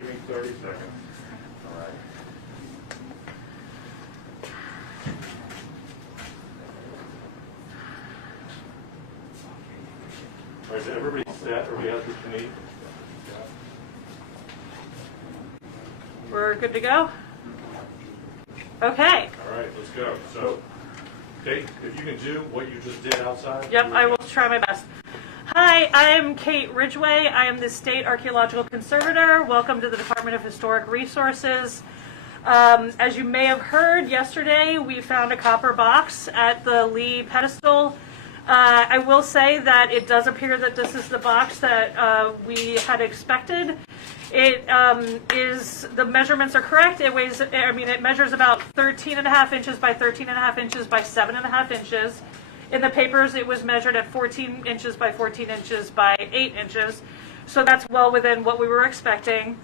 Give me 30 seconds. All right. All right, is everybody set? Are we out to meet? We're good to go? Okay. All right, let's go. So, Kate, if you can do what you just did outside. Yep, I will try my best. Hi, I'm Kate Ridgway. I am the State Archaeological Conservator. Welcome to the Department of Historic Resources. As you may have heard, yesterday we found a copper box at the Lee pedestal. I will say that it does appear that this is the box that we had expected. It is, the measurements are correct. It weighs, it measures about 13.5 inches by 13.5 inches by 7.5 inches. In the papers, it was measured at 14 inches by 14 inches by 8 inches. So that's well within what we were expecting.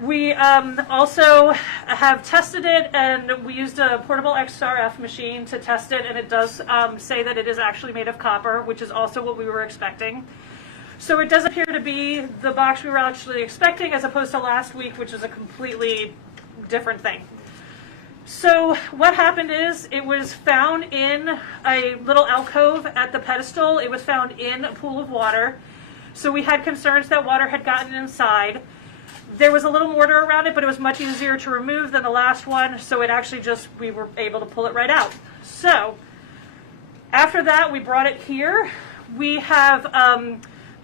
We also have tested it, and we used a portable XRF machine to test it, and it does say that it is actually made of copper, which is also what we were expecting. So it does appear to be the box we were actually expecting, as opposed to last week, which was a completely different thing. So what happened is it was found in a little alcove at the pedestal. It was found in a pool of water. So we had concerns that water had gotten inside. There was a little mortar around it, but it was much easier to remove than the last one. So it actually just, we were able to pull it right out. So after that, we brought it here. We have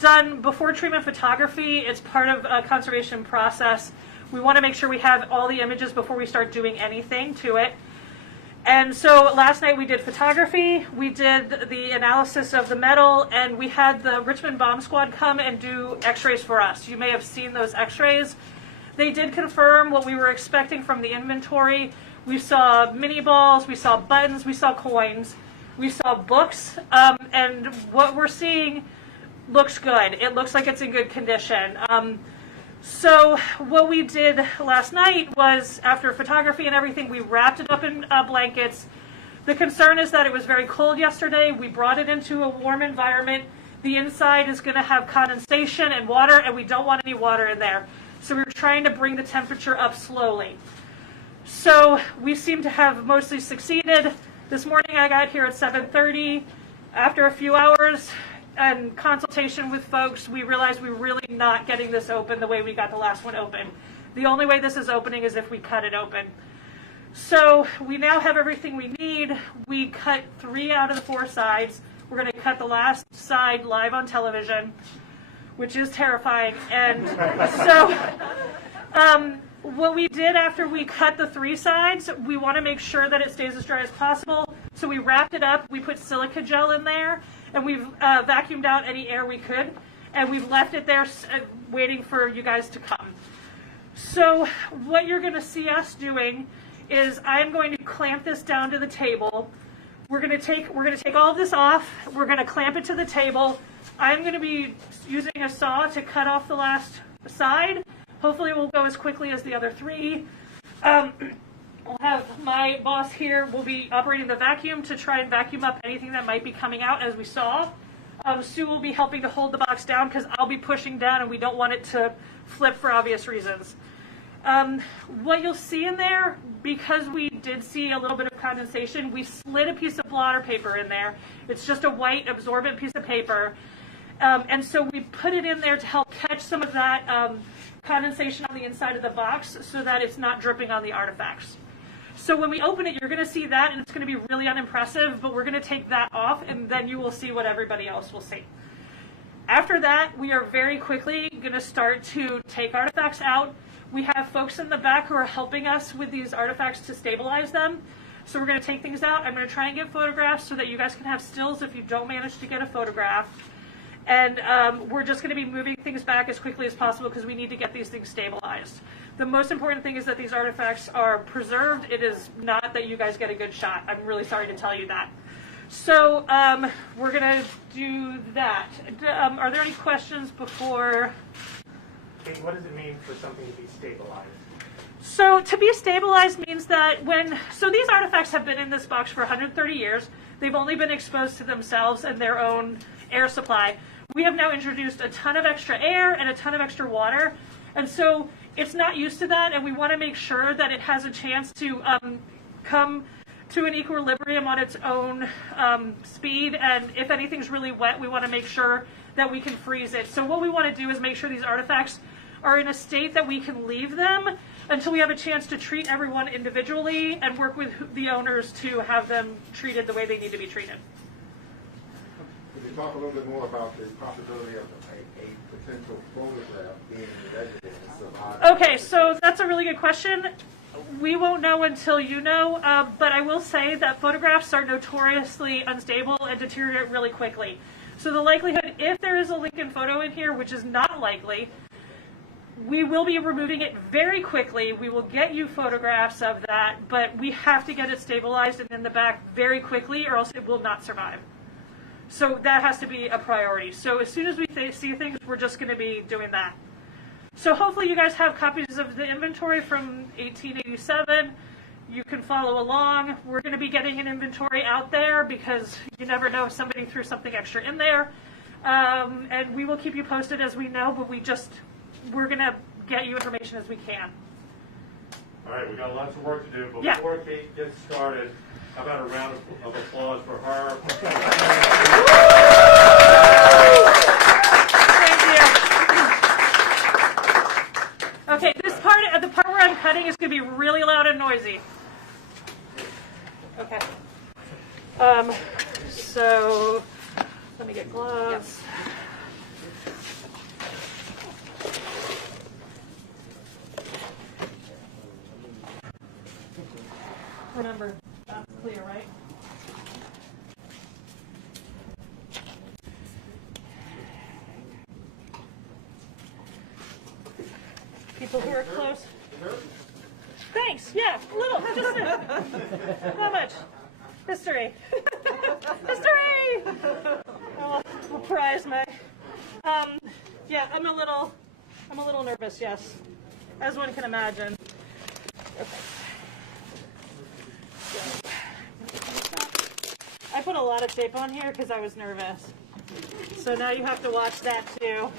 done before treatment photography. It's part of a conservation process. We want to make sure we have all the images before we start doing anything to it. And so last night we did photography, we did the analysis of the metal, and we had the Richmond Bomb Squad come and do x-rays for us. You may have seen those x-rays. They did confirm what we were expecting from the inventory. We saw mini balls, we saw buttons, we saw coins, we saw books, and what we're seeing looks good. It looks like it's in good condition. So what we did last night was, after photography and everything, we wrapped it up in blankets. The concern is that it was very cold yesterday. We brought it into a warm environment. The inside is going to have condensation and water, and we don't want any water in there. So we're trying to bring the temperature up slowly. So we seem to have mostly succeeded. This morning I got here at 7:30. After a few hours and consultation with folks, we realized we were really not getting this open the way we got the last one open. The only way this is opening is if we cut it open. So we now have everything we need. We cut 3 out of the 4 sides. We're going to cut the last side live on television, which is terrifying. And so what we did after we cut the 3 sides, we want to make sure that it stays as dry as possible. So we wrapped it up. We put silica gel in there, and we've vacuumed out any air we could, and we've left it there waiting for you guys to come. So what you're going to see us doing is I'm going to clamp this down to the table. We're going to take all of this off. We're going to clamp it to the table. I'm going to be using a saw to cut off the last side. Hopefully it will go as quickly as the other 3. I'll have my boss here will be operating the vacuum to try and vacuum up anything that might be coming out, as we saw. Sue will be helping to hold the box down because I'll be pushing down, and we don't want it to flip for obvious reasons. What you'll see in there, because we did see a little bit of condensation, we slid a piece of blotter paper in there. It's just a white absorbent piece of paper. And so we put it in there to help catch some of that condensation on the inside of the box so that it's not dripping on the artifacts. So when we open it, you're going to see that, and it's going to be really unimpressive, but we're going to take that off, and then you will see what everybody else will see. After that, we are very quickly going to start to take artifacts out. We have folks in the back who are helping us with these artifacts to stabilize them. So we're going to take things out. I'm going to try and get photographs so that you guys can have stills if you don't manage to get a photograph. And we're just going to be moving things back as quickly as possible because we need to get these things stabilized. The most important thing is that these artifacts are preserved. It is not that you guys get a good shot. I'm really sorry to tell you that. So we're going to do that. Are there any questions before? Okay, what does it mean for something to be stabilized? So to be stabilized means that so these artifacts have been in this box for 130 years. They've only been exposed to themselves and their own air supply. We have now introduced a ton of extra air and a ton of extra water. And so it's not used to that, and we want to make sure that it has a chance to come to an equilibrium on its own speed, and if anything's really wet, we want to make sure that we can freeze it. So what we want to do is make sure these artifacts are in a state that we can leave them until we have a chance to treat everyone individually and work with the owners to have them treated the way they need to be treated. Could you talk a little bit more about the possibility of a potential photograph being negative and surviving? Okay, so that's a really good question. We won't know until you know, but I will say that photographs are notoriously unstable and deteriorate really quickly. So the likelihood, if there is a Lincoln photo in here, which is not likely, we will be removing it very quickly. We will get you photographs of that, but we have to get it stabilized and in the back very quickly, or else it will not survive. So that has to be a priority. So as soon as we see things, we're just going to be doing that. So hopefully you guys have copies of the inventory from 1887. You can follow along. We're going to be getting an inventory out there because you never know if somebody threw something extra in there. And we will keep you posted as we know, but we're going to get you information as we can. All right, we got lots of work to do, but Yeah. before Kate gets started, how about a round of applause for her? Thank you. Okay, the part where I'm cutting is going to be really loud and noisy. Okay. So let me get gloves. Remember, that's clear, right? People who are close. Thanks. Yeah, a little. Just not much. History. History. I'll prize my. Yeah, I'm a little nervous. Yes, as one can imagine. Okay. I put a lot of tape on here because I was nervous. So now you have to watch that too.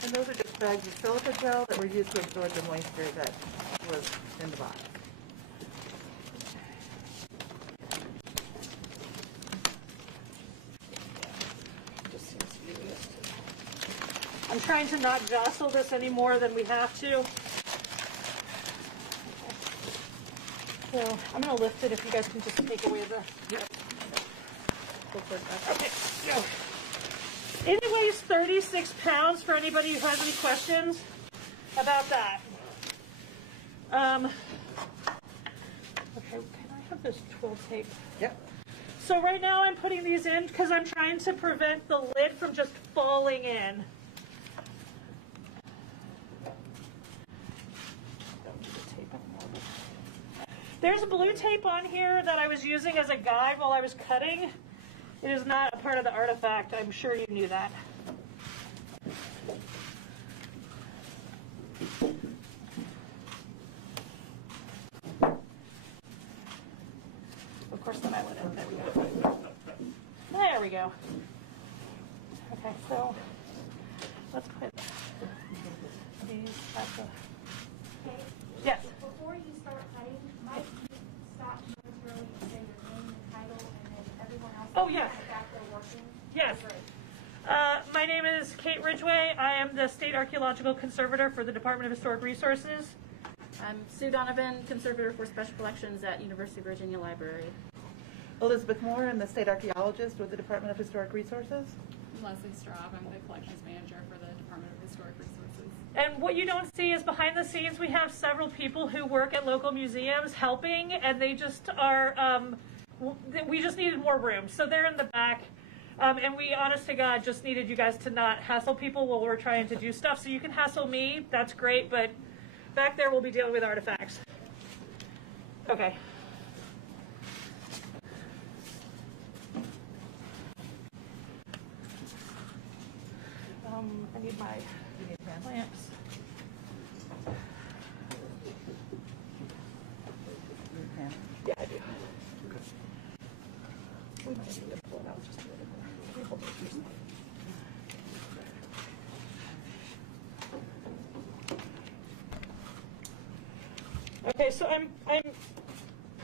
And those are just bags of silica gel that were used to absorb the moisture that was in the box. I'm trying to not jostle this any more than we have to. So I'm going to lift it if you guys can just take away the... Okay, go. It weighs 36 pounds for anybody who has any questions about that. Okay, can I have this twill tape? Yep. So right now I'm putting these in because I'm trying to prevent the lid from just falling in. There's blue tape on here that I was using as a guide while I was cutting. It is not a part of the artifact. I'm sure you knew that. Of course, then I went in. There we go. There we go. Okay, so let's put these at the... Yes. Before you start cutting, might you stop momentarily and say your name and title, and then everyone else Oh, yes. back there working? Yes. My name is Kate Ridgway. I am the State Archaeological Conservator for the Department of Historic Resources. I'm Sue Donovan, Conservator for Special Collections at University of Virginia Library. Elizabeth Moore, I'm the State Archaeologist with the Department of Historic Resources. Leslie Straub, I'm the Collections Manager for the Department of Historic Resources. And what you don't see is behind the scenes we have several people who work at local museums helping, and they just are, we just needed more room. So they're in the back And we, honest to God, just needed you guys to not hassle people while we're trying to do stuff. So you can hassle me, that's great, but back there we'll be dealing with artifacts. Okay. I need my lamps. Yeah, I do. We might need to pull it out just a little bit. Hold it, please. Okay, so I'm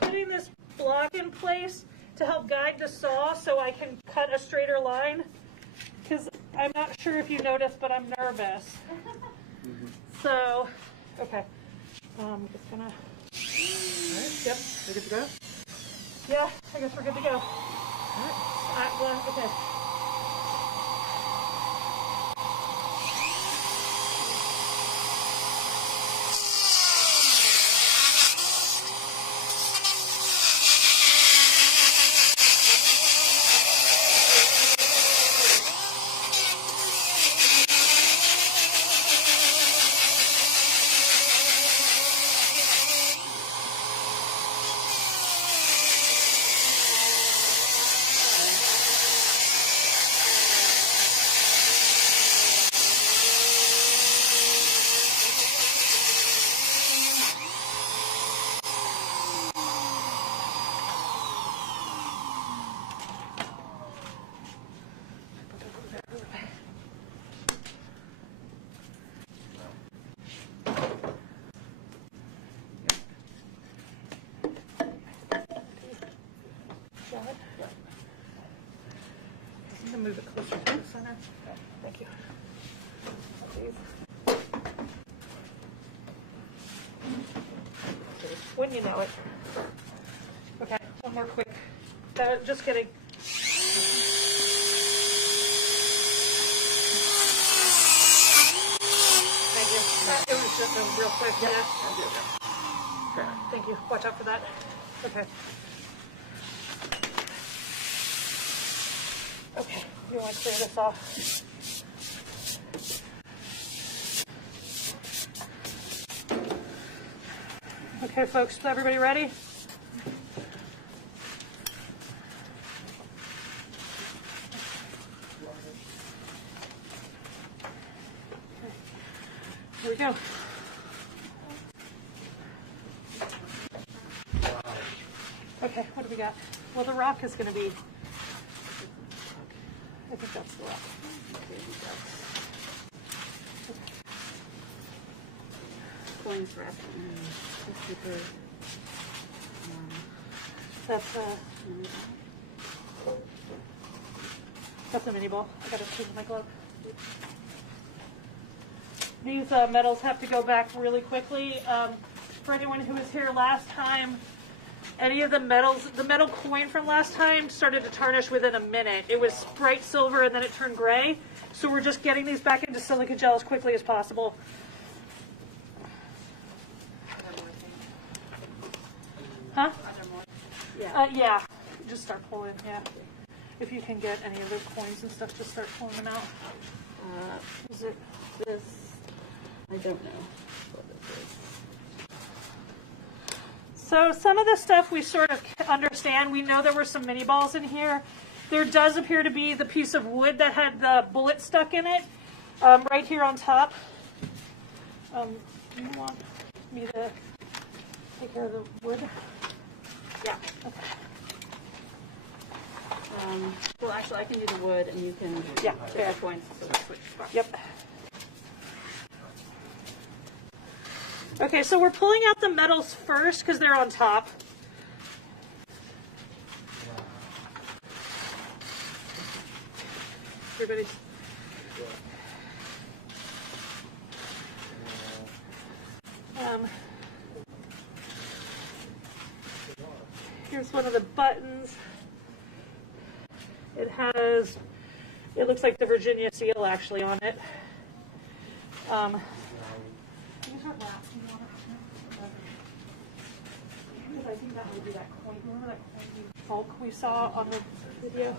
putting this block in place to help guide the saw so I can cut a straighter line. Because I'm not sure if you noticed, but I'm nervous. So, okay. Just gonna. All right. Yep. We good to go? Yeah, I guess we're good to go. All right. Well, okay. I'm gonna move it closer to the center. Thank you. When you know it. Okay, one more quick. Just kidding. Thank you. It was just a real quick. Yeah. Thank you. Watch out for that. Okay. Okay, you want to clear this off? Okay, folks, is everybody ready? Here we go. Okay, what do we got? Well, the rock is going to be, I think that's the rock. Coins wrapped in super. That's a mini ball. I gotta change my glove. These metals have to go back really quickly. For anyone who was here last time, any of the metals, the metal coin from last time started to tarnish within a minute. It was bright silver and then it turned gray. So we're just getting these back into silica gel as quickly as possible. Huh? Yeah. Just start pulling, yeah. If you can get any of those coins and stuff, just start pulling them out. Is it This, I don't know what this is. So some of the stuff we sort of understand. We know there were some mini balls in here. There does appear to be the piece of wood that had the bullet stuck in it, right here on top. Do you want me to take care of the wood? Yeah. Okay. Well, actually, I can do the wood, and you can do the coins. So we switch spots. Yep. Okay, so we're pulling out the metals first because they're on top. Everybody's. Here's one of the buttons. It looks like the Virginia seal actually on it. These are wrapped. Because I think that would be that coin. Remember that coin bulk we saw on the video?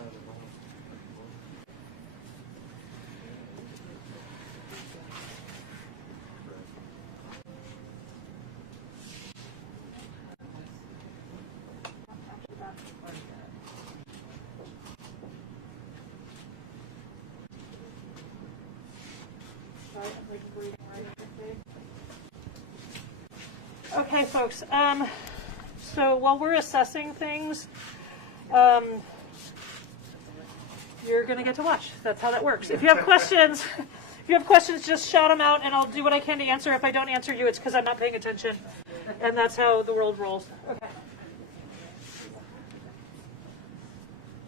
Okay, folks. So while we're assessing things, you're going to get to watch. That's how that works. If you have questions, just shout them out, and I'll do what I can to answer. If I don't answer you, it's because I'm not paying attention, and that's how the world rolls. Okay.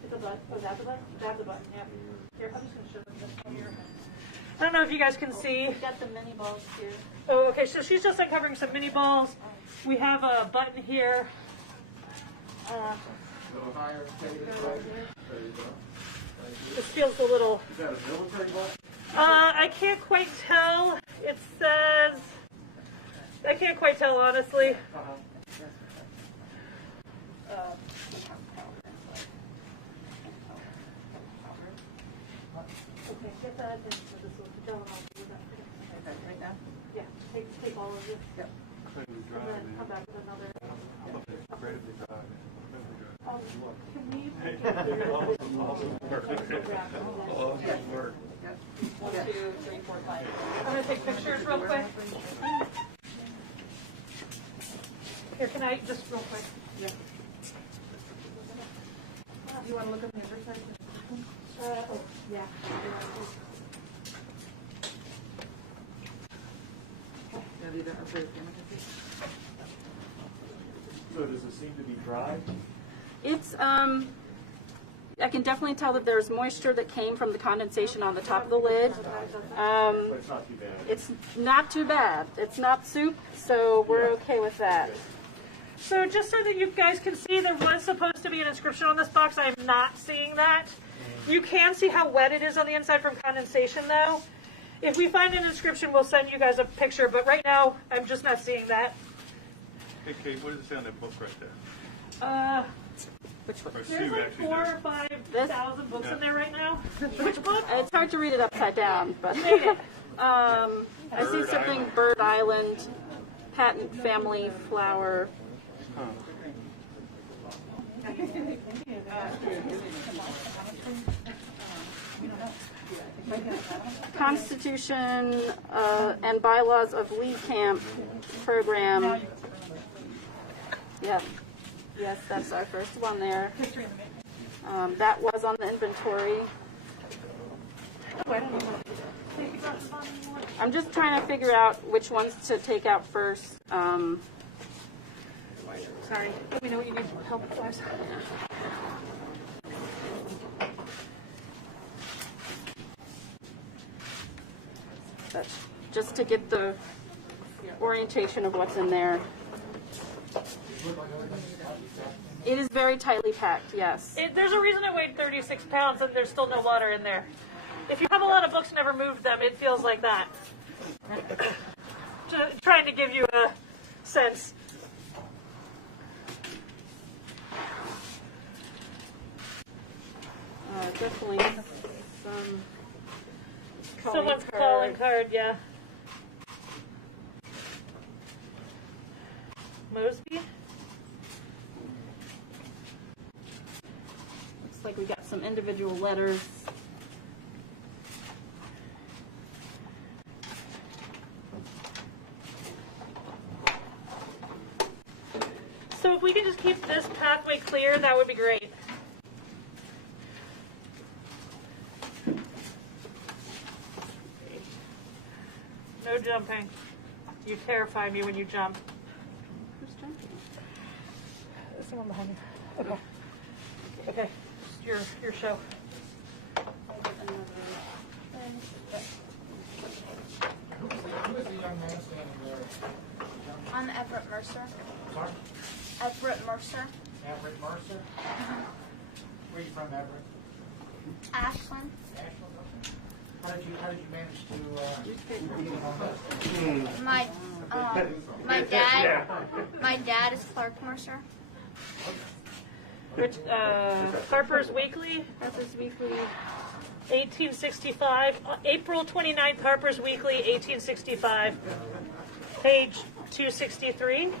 Hit the button. Oh, that the button? That the button. Yeah. Here, I'm just going to show them this from here. I don't know if you guys can see. We've got the mini balls here. Oh, okay. So she's just uncovering some mini balls. We have a button here. A little higher, take it right there. There you go. This feels a little. Is that a military button? I can't quite tell. It says. I can't quite tell, honestly. Okay, get that in for this one. Tell them I'll do that. Right now? Yeah, take all of this. Yep. And then come back with another. Can we take it? 1, 2, 3, 4, 5. I'm going to take pictures real quick. Here, can I just real quick? Yeah. You want to look on the other side? Oh, yeah. Yeah, these are very chemicals. So does it seem to be dry? It's, I can definitely tell that there's moisture that came from the condensation on the top of the lid. But it's not too bad. It's not too bad. It's not soup, so we're okay with that. So just so that you guys can see, there was supposed to be an inscription on this box. I'm not seeing that. You can see how wet it is on the inside from condensation, though. If we find an inscription, we'll send you guys a picture. But right now, I'm just not seeing that. Hey, Kate, what does it say on that book right there? Which one? Or There's Sue, like actually, 4,000 there. or 5,000 books in there right now. Which book? It's hard to read it upside down, but I see Bird something Island. Bird Island, Patent Family Flower. Constitution and bylaws of Lee Camp program. Yep. Yes, that's our first one there. That was on the inventory. I'm just trying to figure out which ones to take out first. Sorry. Let me know what you need help with, guys. But just to get the orientation of what's in there. It is very tightly packed, yes. There's a reason it weighed 36 pounds and there's still no water in there. If you have a lot of books and never moved them, it feels like that. Trying to give you a sense. Definitely some Someone's calling card, yeah. Mosby? Looks like we got some individual letters. So if we can just keep this pathway clear, that would be great. No jumping. You terrify me when you jump. Who's jumping? There's someone behind you. Okay. Okay. Your show. Who is the young man standing there? I'm Everett Mercer. Sorry? Everett Mercer. Everett Mercer? Where are you from, Everett? Ashland. Ashland, okay. How did you manage to get on this? My dad is Clark Mercer. Which, Harper's Weekly, Harper's Weekly. 1865. April 29th, Harper's Weekly, 1865. Page 263.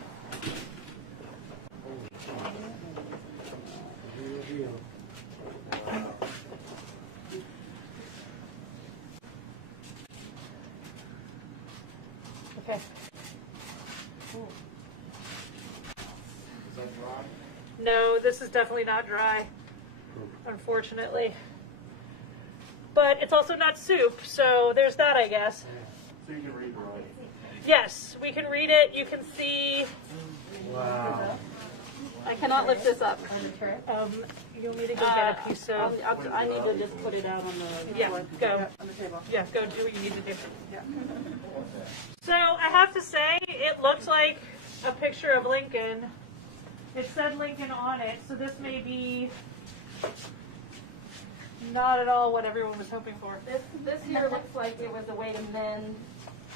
Okay. Is that dry? No, this is definitely not dry, unfortunately. But it's also not soup, so there's that, I guess. So you can read the writing. Yes, we can read it. You can see. Wow. I cannot lift this up. You'll need to go get a piece of. I need to just put it out on the Yeah, go. On the table. Yeah, go do what you need to do. Yeah. So I have to say, it looks like a picture of Lincoln. It said Lincoln on it, so this may be not at all what everyone was hoping for. This here looks like it was a way to mend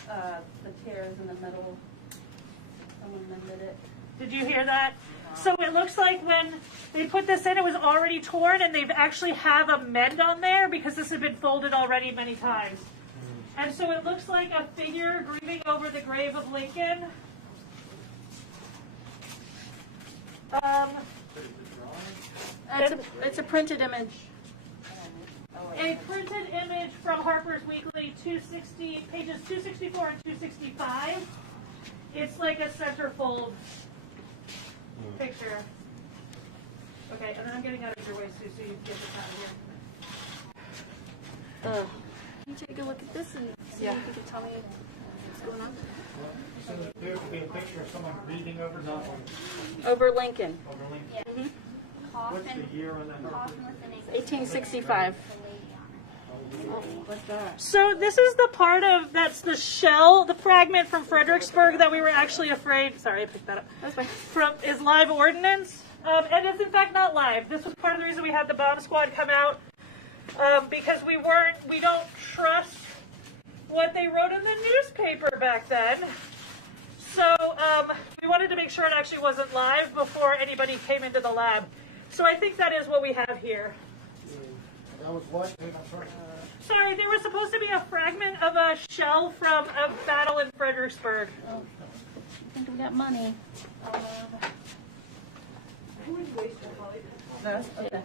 the tears in the middle. Someone mended it. Did you hear that? So it looks like when they put this in, it was already torn, and they've actually have a mend on there because this had been folded already many times. And so it looks like a figure grieving over the grave of Lincoln. It's a printed image. A printed image from Harper's Weekly, pages 264 and 265. It's like a centerfold picture. Okay, and then I'm getting out of your way, Sue, so you can get this out of here. Can you take a look at this and see if you can tell me what's going on? So there could be a picture of someone breathing over someone. Over Lincoln, Over Lincoln. Yes. What's the year on that? Coffin with an 1865. What's that? So this is the part of, that's the shell, the fragment from Fredericksburg that we were actually afraid, sorry, I picked that up, That's fine. from is live ordnance. And it's in fact not live. This was part of the reason we had the bomb squad come out, because we don't trust what they wrote in the newspaper back then. So we wanted to make sure it actually wasn't live before anybody came into the lab. So I think that is what we have here. That was what? I'm sorry. Sorry, there was supposed to be a fragment of a shell from a battle in Fredericksburg. I think we got money. No? Okay.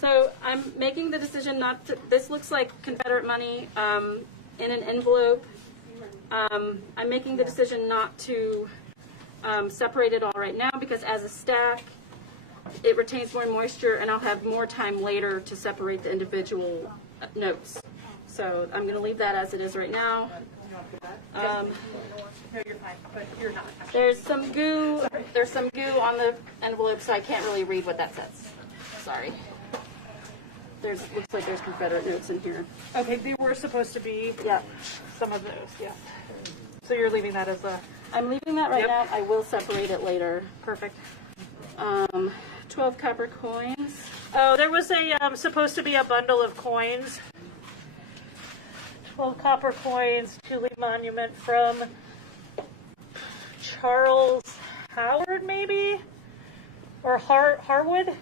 So I'm making the decision not to, this looks like Confederate money in an envelope. I'm making the decision not to separate it all right now because as a stack, it retains more moisture and I'll have more time later to separate the individual notes. So I'm going to leave that as it is right now. No, you're fine, but you're not. There's some goo on the envelope, so I can't really read what that says. Sorry. Looks like there's Confederate notes in here. Okay, they were supposed to be Yeah. some of those, yeah. So you're leaving that as a I'm leaving that right Yep. now. I will separate it later. perfect. 12 copper coins. Oh, there was a supposed to be a bundle of coins. 12 copper coins, Julie Monument from Charles Howard, maybe? Or Harwood?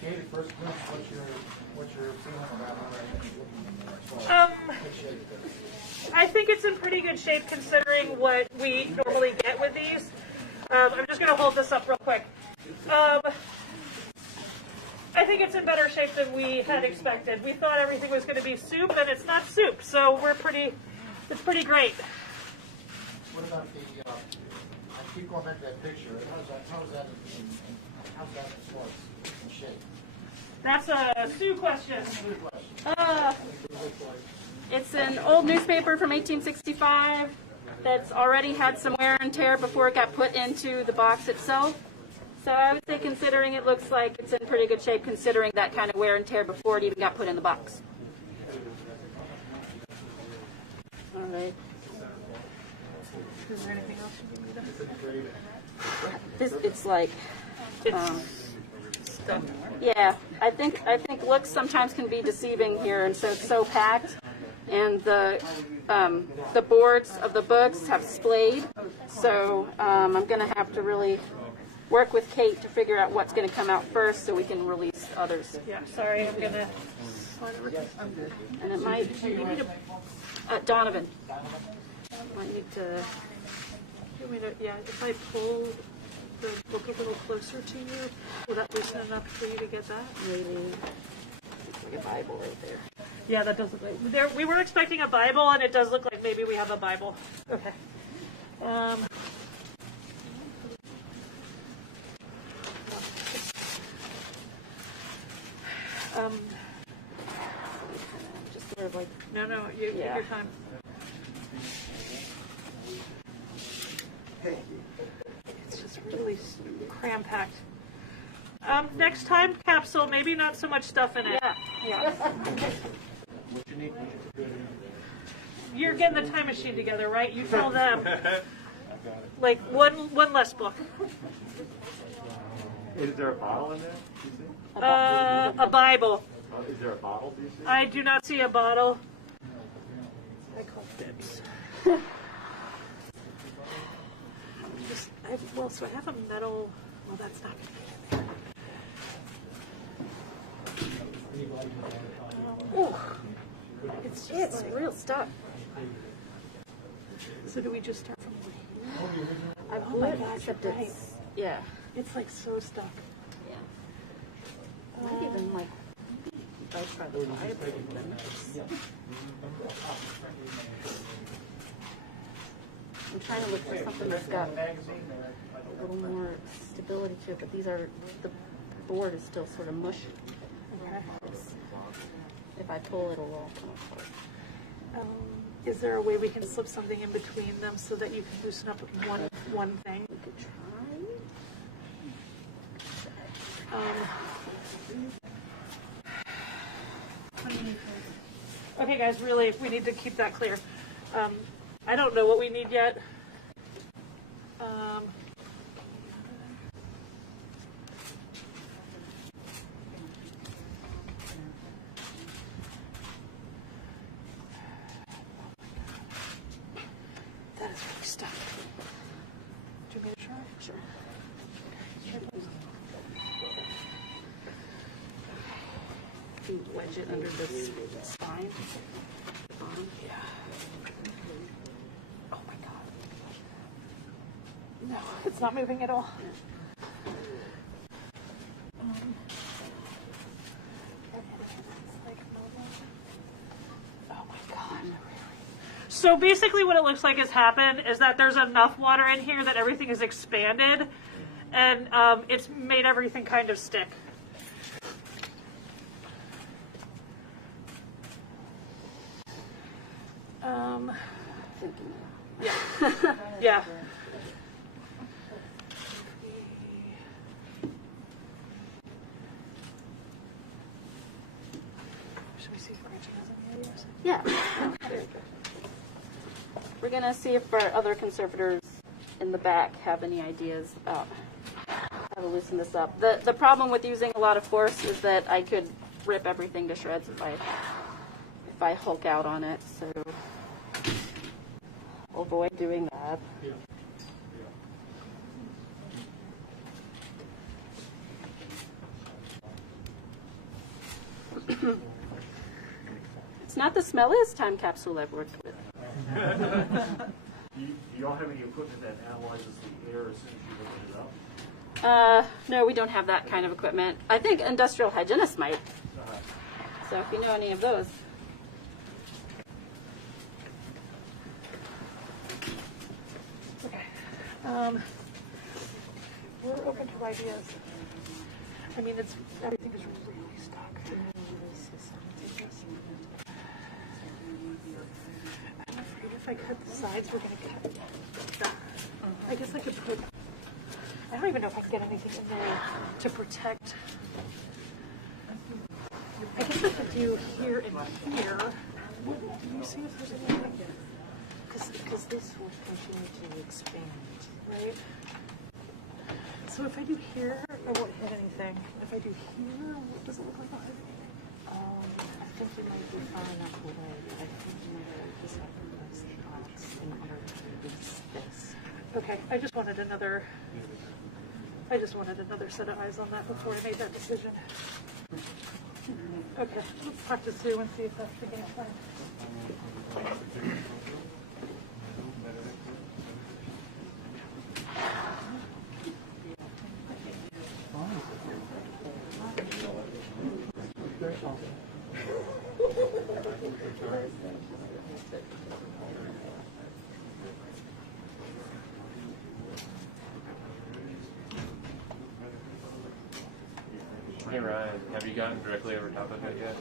Katie, first glimpse, what's your feeling about I think it's in pretty good shape considering what we normally get with these. I'm just going to hold this up real quick. I think it's in better shape than we had expected. We thought everything was going to be soup, and it's not soup, so it's pretty great. What about the, I keep going back to that picture, how's that as far as in shape? That's a Sue question. Good question. It's an old newspaper from 1865 that's already had some wear and tear before it got put into the box itself. So I would say considering it looks like it's in pretty good shape considering that kind of wear and tear before it even got put in the box. All right. Is there anything else you need? It's like, yeah, I think looks sometimes can be deceiving here, and so it's so packed, and the boards of the books have splayed, so I'm going to have to really work with Kate to figure out what's going to come out first so we can release others. Yeah, sorry, I'm going to... And it might, you need a, Donovan, might need to, Yeah, if I pull the book a little closer to you, will that loosen enough for you to get that? maybe, like a Bible right there. Yeah, that does look like, there, we were expecting a Bible, and it does look like maybe we have a Bible. Okay. Just sort of like, No, you take Yeah. your time. It's just really cram-packed. Next time, capsule, maybe not so much stuff in it. yeah. You're getting the time machine together, right? You tell them. Like, one less book. Is there a bottle in there, do you see? A Bible. Is there a bottle, do you see? I do not see a bottle. I call fibs. Well, so I have a metal. Well, that's not going to be in there. It's just It's like, real stuff. so do we just start from here? I Oh my would, God, except you're right. it's, yeah. It's like so stuck. Might even like, if I try the Bible, then it's- I'm trying to look for something that's got a little more stability to it, but the board is still sort of mushy. If I pull, it'll all come apart. Is there a way we can slip something in between them so that you can loosen up one thing? We could try. Okay, guys, really, we need to keep that clear. I don't know what we need yet. That is really stuck. Do you want me to try? Sure. You wedge it under this spine. Yeah. Oh my God. No, it's not moving at all. Oh my God. So basically what it looks like has happened is that there's enough water in here that everything is expanded, and it's made everything kind of stick. Yeah. Yeah. Should we see if Gretchen has any ideas? Yeah. We're gonna see if our other conservators in the back have any ideas about how to loosen this up. The problem with using a lot of force is that I could rip everything to shreds if I hulk out on it, so avoid doing that. It's not the smelliest time capsule I've worked with. Do you all have any equipment that analyzes the air as soon as you open it up? No, we don't have that kind of equipment. I think industrial hygienists might. So if you know any of those. Okay. We're open to ideas. I mean, everything is really stuck. I'm afraid if I cut the sides, we're going to cut that. I guess I could put, I don't even know if I can get anything in there to protect. I guess I could do here and here. Do you see if there's anything? Because this will continue to expand, right? So if I do here, I won't hit anything. If I do here, what does it look like? I think you might be far enough away, but I think you might just have to move some box in order to release this. Okay, I just wanted another set of eyes on that before I made that decision. Okay, let's talk to Sue and see if that's the game plan. Hey Ryan, have you gotten directly over top of it yet?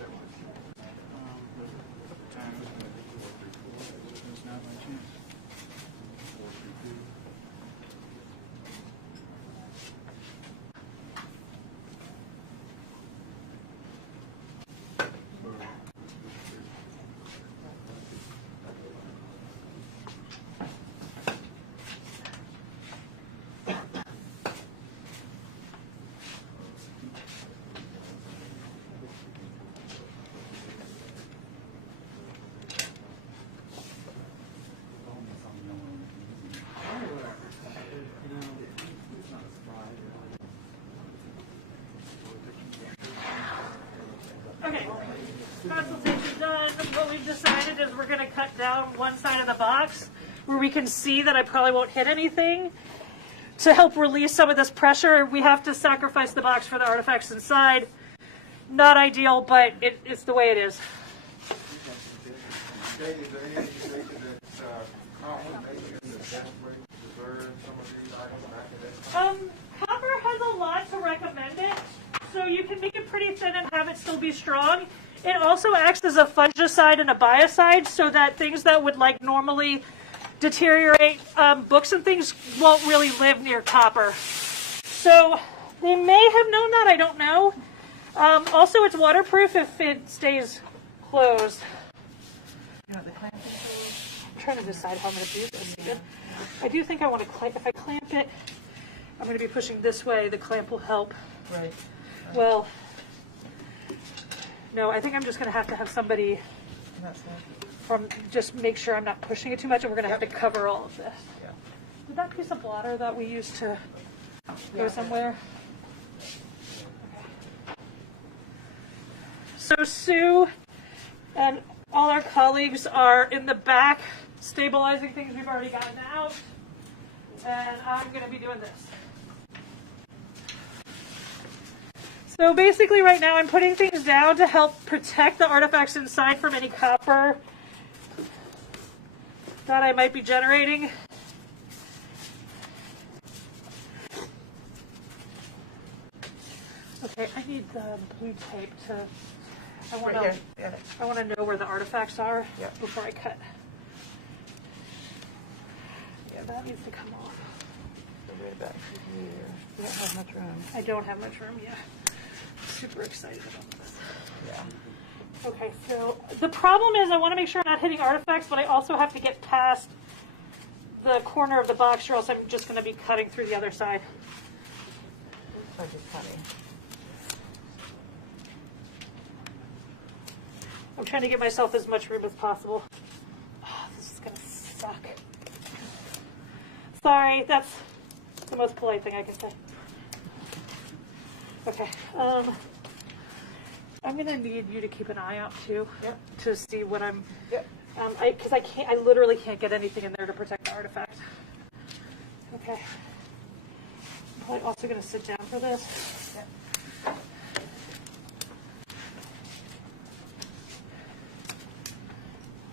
Okay, consultation done. What we've decided is we're going to cut down one side of the box where we can see that I probably won't hit anything. To help release some of this pressure, we have to sacrifice the box for the artifacts inside. Not ideal, but it's the way it is. Okay, is there any indication that's common maybe in the death rate to preserve some of these items back in that? Copper has a lot to recommend it, so you can make it pretty thin and have it still be strong. It also acts as a fungicide and a biocide, so that things that would like normally deteriorate, books and things won't really live near copper. So they may have known that, I don't know. Also, it's waterproof if it stays closed. I'm trying to decide how I'm going to do this again. I do think I want to clamp. If I clamp it, I'm going to be pushing this way. The clamp will help. Right. Well, no, I think I'm just going to have somebody from just make sure I'm not pushing it too much, and we're going to have to cover all of this. Yeah. Did that piece of blotter that we used to go somewhere? Okay. So Sue and all our colleagues are in the back stabilizing things we've already gotten out, and I'm going to be doing this. So basically right now I'm putting things down to help protect the artifacts inside from any copper that I might be generating. Okay, I need the blue tape to, I want to know where the artifacts are before I cut. Yeah, that needs to come off. Right back here. You don't have much room. I don't have much room, yeah. Super excited about this. Yeah. Okay, so the problem is I want to make sure I'm not hitting artifacts, but I also have to get past the corner of the box, or else I'm just going to be cutting through the other side. Like it's funny. I'm trying to give myself as much room as possible. Oh, this is going to suck. Sorry, that's the most polite thing I can say. Okay. I'm going to need you to keep an eye out too, to see what I'm. Because I literally can't get anything in there to protect the artifact. Okay. I'm probably also going to sit down for this.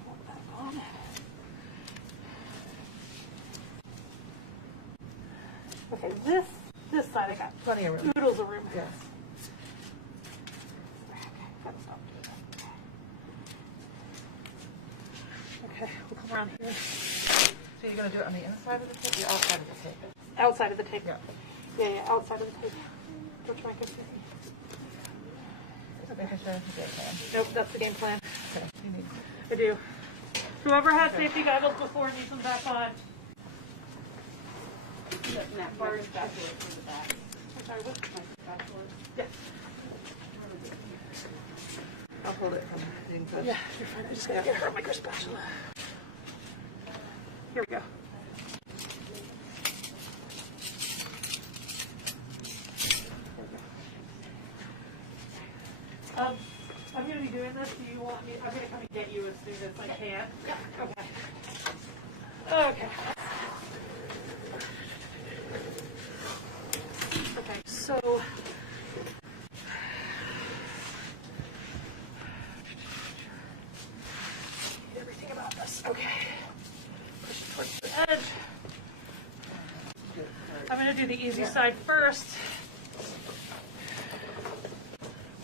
Hold that on. Okay, this side I got Plenty of room. oodles of room. Yes. Okay, we'll come around here. So you're going to do it on the inside of the tape? The outside of the tape. Outside of the tape. Yeah. Yeah, outside of the tape. Don't try to Making sure it's a game plan. Nope, that's the game plan. Okay. You need. I do. Whoever had safety goggles before needs them back on. That bar is back to the back. I'm sorry, what? Yeah. I'll hold it from the inside. Yeah, you're fine. I just gotta get her a micro spatula. Here we go. I'm going to be doing this. Do you want me? I'm going to come and get you as soon as I can. Yeah. Okay. Okay. Okay. So. going to do the easy side first,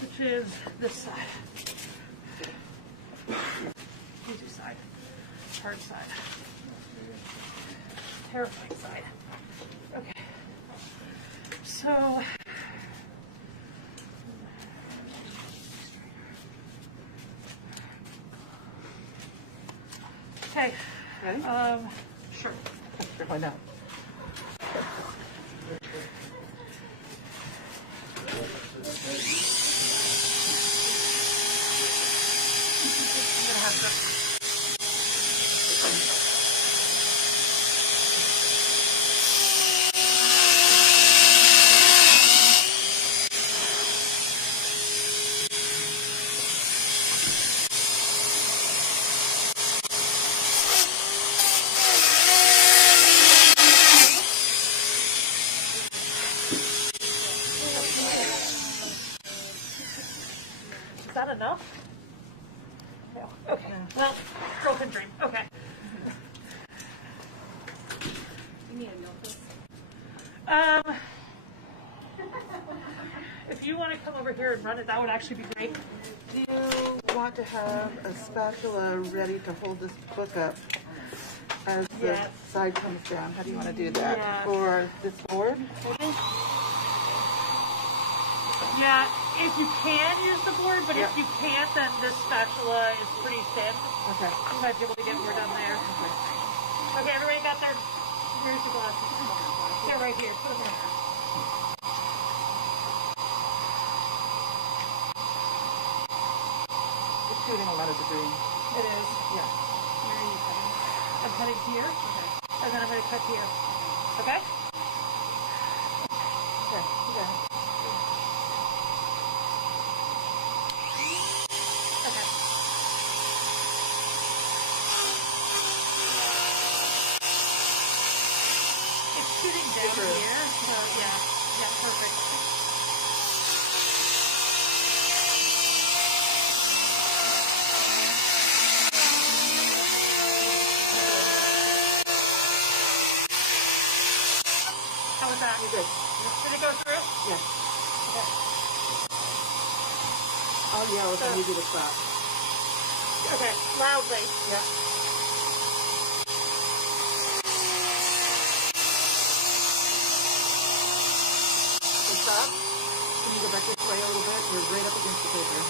which is this side. Easy side. Hard side. Terrifying side. Okay. So, okay. Ready? Sure. Sure, why not? I'm gonna have to. Is that enough? No. Okay. Well, girl can dream. Okay. You need a notebook. If you want to come over here and run it, that would actually be great. Do you want to have a spatula ready to hold this book up as the Yes. side comes down? How do you want to do that? Yeah. For this board, maybe? Yeah, if you can use the board, but if Yeah. you can't, then this spatula is pretty thin. Okay. You might be able to get more done there. Okay, everybody got their, here's the glasses. They're right here, put them in. It's shooting a lot of debris. It is. Yeah. Where are you cutting? I'm cutting here, and then I'm going to cut here. Okay? Okay, you got it. Okay. It's shooting down True. here, so yeah, perfect. How was that? You're good. Did it go through? Yeah. Okay. I'll yell if I need you to stop. Okay, loudly. Yeah. So stop. Can you go back this way a little bit? You're right up against the paper.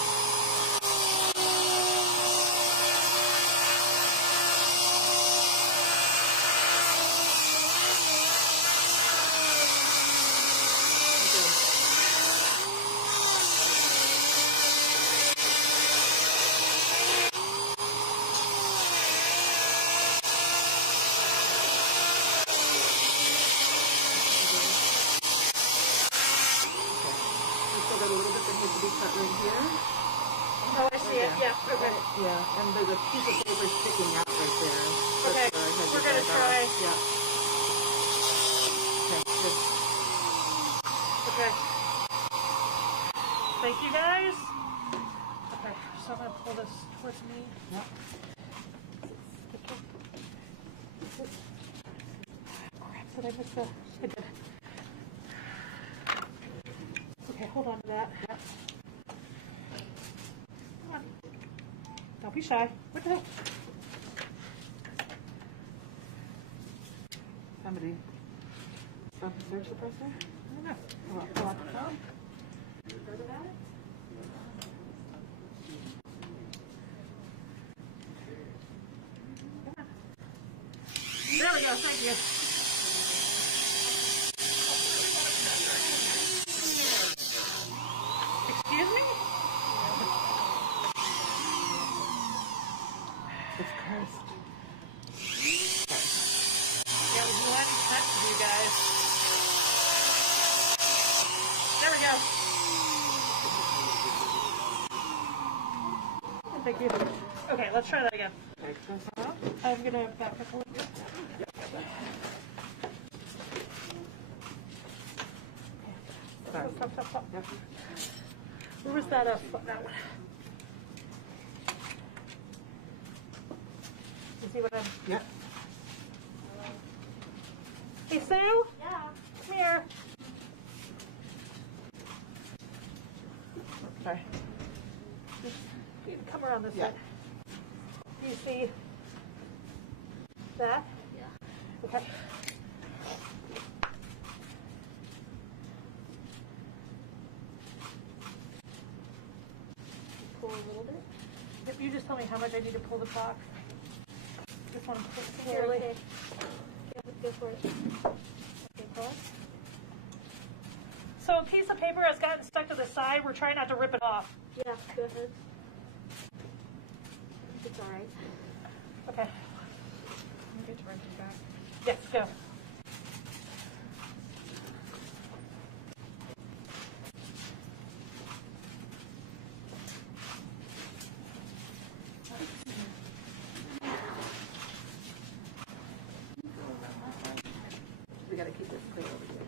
Oh, I see it. Yeah. Okay. Yeah, and there's a piece of paper sticking out right there. Okay, That's where I had we're you gonna guys try. off. Yeah. Okay, good. Okay. Thank you guys. Okay, so I'm gonna pull this towards me. Yep. Crap, did I miss the? I did. Okay, hold on to that. Yep. Come on. Don't be shy. What the hell? Somebody stop the surge suppressor? I don't know. Pull out the phone. Heard about it? Come on. There we go. Thank you. Excuse me? It's cursed. Yeah, we want to touch you guys. There we go. Thank you. Okay, let's try that again. Take this out. I'm gonna back up a little bit. Stop. Yep. Where was that foot? That one. You see what I'm... Yep. Hey, Sue? Yeah. Come here. Sorry. You can come around this Yeah. side. Do you see that? Yeah. Okay. Pull a little bit. If you just tell me how much I need to pull the box. Just want to pull it securely. Okay. Yeah, go for it. Okay, pull it. So a piece of paper has gotten stuck to the side. We're trying not to rip it off. Yeah, go ahead. It's all right. Okay. You get to run it back. Yes, go. We gotta keep this clear over here.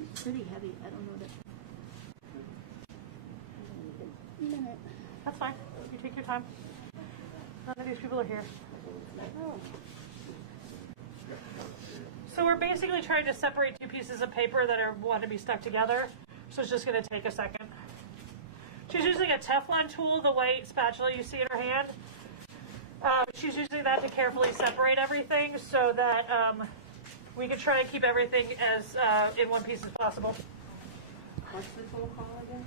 It's pretty heavy. I don't know that. Minute. That's fine. You take your time. None of these people are here. Oh. So we're basically trying to separate two pieces of paper that want to be stuck together. So it's just going to take a second. She's using a Teflon tool, the white spatula you see in her hand. She's using that to carefully separate everything so that we can try and keep everything as in one piece as possible. What's the tool called again?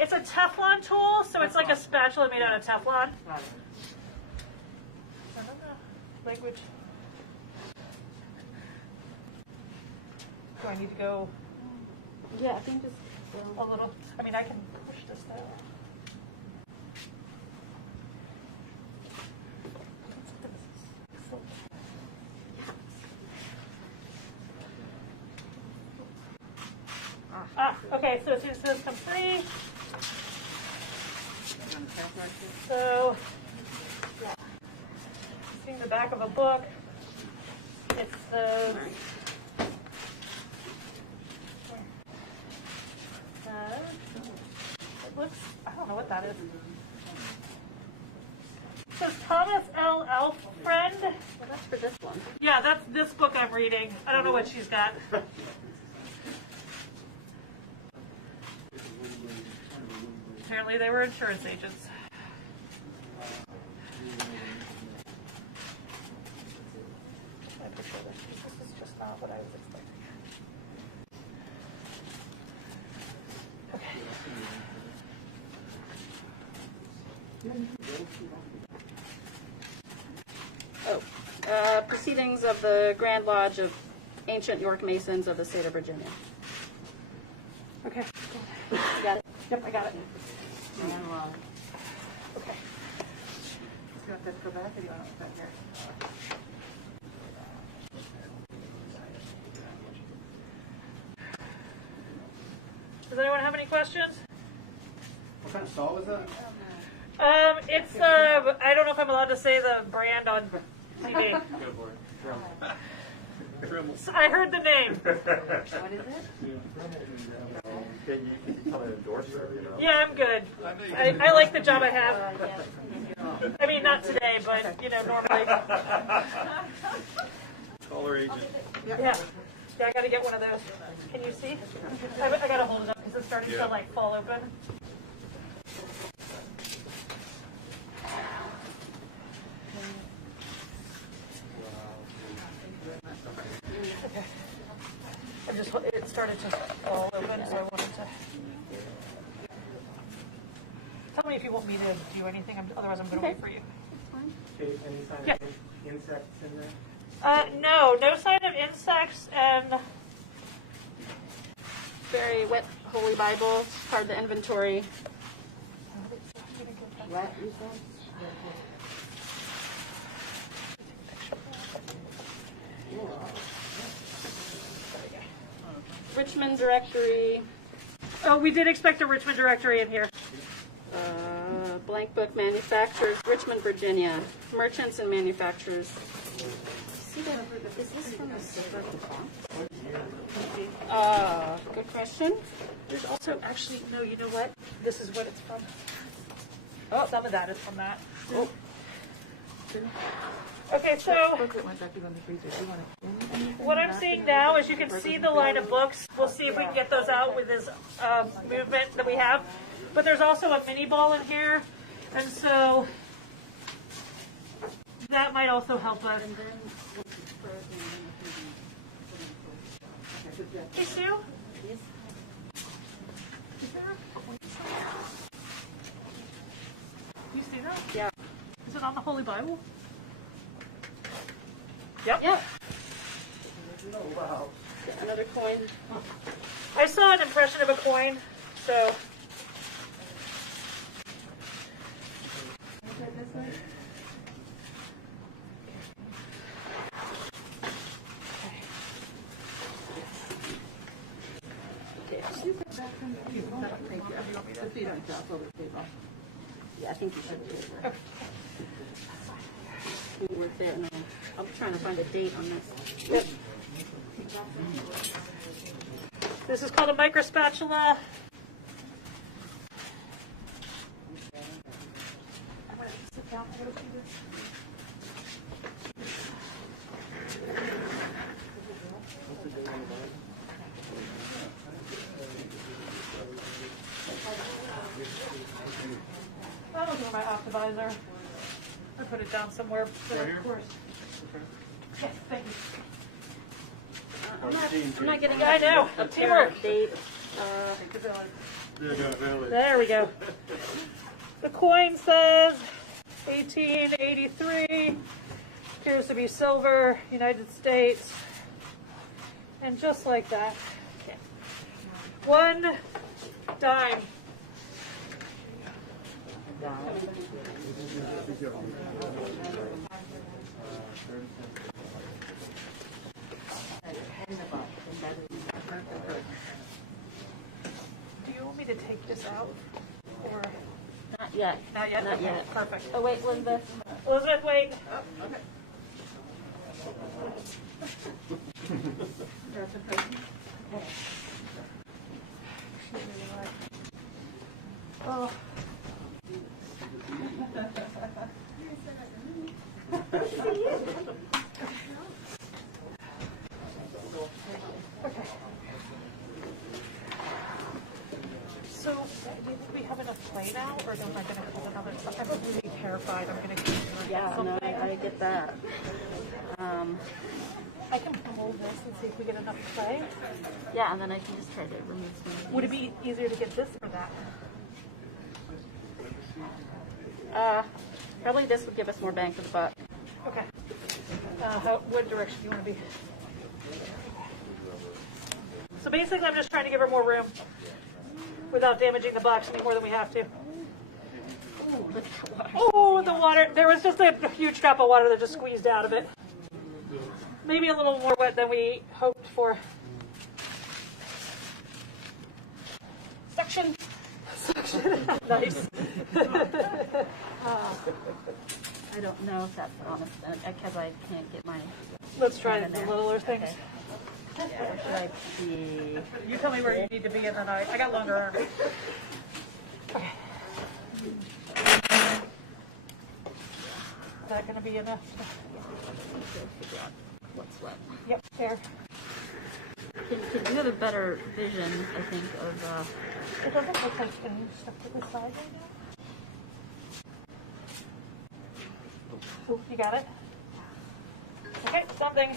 It's a Teflon tool, so it's like a spatula made out of Teflon. Got it. I don't know. Language. Do I need to go Yeah, I think just. a little? I mean, I can push this down. Okay, so as soon as this comes free, so, yeah, seeing the back of a book, it says, it looks, I don't know what that is. It says Thomas L. Alfred. Well, that's for this one. Yeah, that's this book I'm reading. I don't know what she's got. Apparently they were insurance agents. I picture this. This is just not what I was expecting. Proceedings of the Grand Lodge of Ancient York Masons of the state of Virginia. Okay. You got it? Yep, I got it. Okay. Do you want this to go back or do you want it back here? Does anyone have any questions? What kind of saw was that? It's I don't know if I'm allowed to say the brand on TV. Go for it. Dremel. So I heard the name. What is it? Can you come and endorse her, you know? Yeah, I'm good. I like the job I have. I mean, not today, but, you know, normally. Caller agent. Yeah. Yeah, I got to get one of those. Can you see? I got to hold it up because it's starting to, like, fall open. Okay. It started to fall open, so I wanted to. Tell me if you want me to do anything, otherwise I'm going to wait for you. Okay, any sign Yeah. of insects in there? No sign of insects, and Very wet Holy Bible, part of the inventory. What you said? Richmond directory, oh, we did expect a Richmond directory in here. blank book manufacturers, Richmond, Virginia, merchants and manufacturers, see that, is this from the silver good question. There's also, actually, no, you know what? This is what it's from. Oh, some of that is from that. Oh. Okay, so what I'm seeing now is you can see the line of books. We'll see if we can get those out with this movement that we have. But there's also a mini ball in here, and so that might also help us. Hey, Sue? You see that? Yeah. Is it on the Holy Bible? Yep. Yep. Another coin. I saw an impression of a coin, so. Yeah, I think you should do it. Okay. We work there, and I'm trying to find a date on this. Yep. This is called a micro spatula. I'm going to sit down. I'm going to do this. I'm looking at my optimizer. I put it down somewhere. Right here? Of course. Yes, thank you. I'm not getting I know. Teamwork. Date. There we go. The coin says 1883. Appears to be silver, United States. And just like that. Okay. 1 dime. Do you want me to take this out? Or Not yet. not yet? Not Okay, yet. Perfect. Oh, wait, Elizabeth. Elizabeth, wait. Oh. Okay. So, do you think we have enough play now, or am I going to cut another? I'm really terrified. I'm going to keep doing Yeah, no, something. I get that. I can hold this and see if we get enough play. Yeah, and then I can just try to remove some. Would it be easier to get this or that? Probably this would give us more bang for the buck. Okay. What direction do you want to be? So basically, I'm just trying to give her more room without damaging the box any more than we have to. Oh, the water. There was just a huge drop of water that just squeezed out of it. Maybe a little more wet than we hoped for. Suction. Suction. Nice. I don't know if that's honest, because I can't get my. Let's try hand the in there. littler things. Okay. Yeah, where should I be? You tell me where you need to be, and then I got longer arms. Okay. Is that going to be enough? Figure out what's what. Yep, there. You have a better vision, I think, of. It doesn't look like any stuff to the side right now. Ooh, you got it? Okay, something.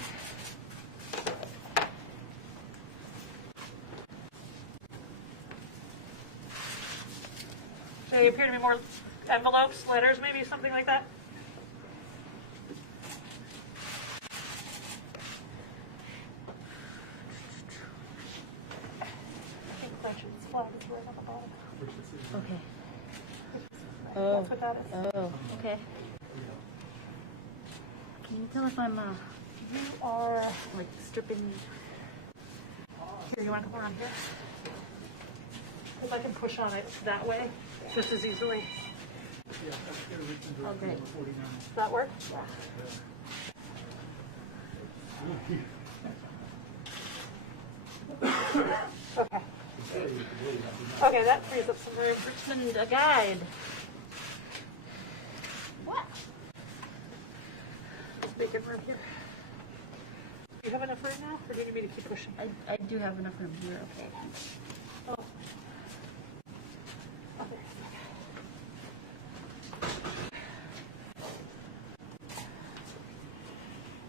They appear to be more envelopes, letters, maybe something like that. I think Blanchard's flag is right on the bottom. Okay. That's what that is. Oh, okay. Can you tell if I'm You are. like stripping? Here, you want to come around here? If I can push on it that way, just as easily. Oh, great. Does that work? Okay. Okay, that frees up some room. Richmond, a guide. What? Just making room here. Do you have enough room now, or do you need me to keep pushing? I do have enough room here, okay. Oh.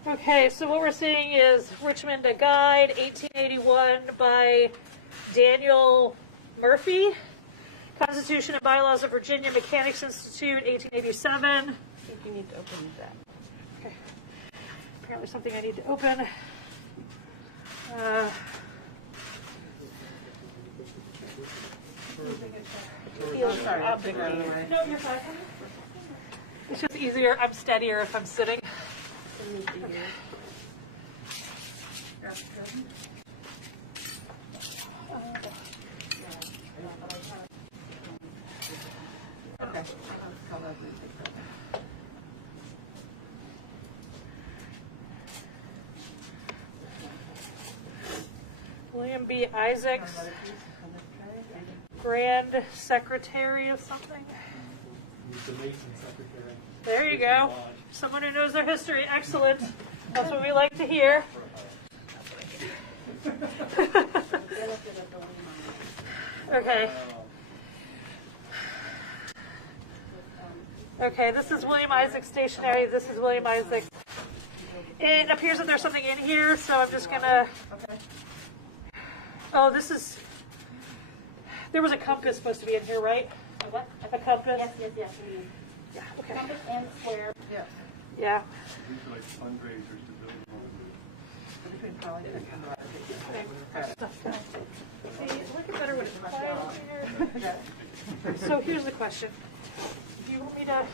Okay, so what we're seeing is Richmond, a Guide, 1881 by Daniel Murphy. Constitution and Bylaws of Virginia Mechanics Institute, 1887. I think you need to open that. Okay. Apparently something I need to open. Sorry, I'll pick it away. No, you're fine. It's just easier. I'm steadier if I'm sitting. Okay. William B. Isaacs, Grand Secretary of something. The Mason Secretary. There you go. Someone who knows their history. Excellent. That's what we like to hear. Okay. Okay, this is William Isaac stationery. This is William Isaac. It appears that there's something in here, so I'm just gonna. Oh, this is. There was a compass supposed to be in here, right? A what? A compass. Yes. Yeah. Okay. Compass and square. Yeah. Yeah. These are like fundraisers to build See, look at better when it's quiet here. So here's the question. Do you want me to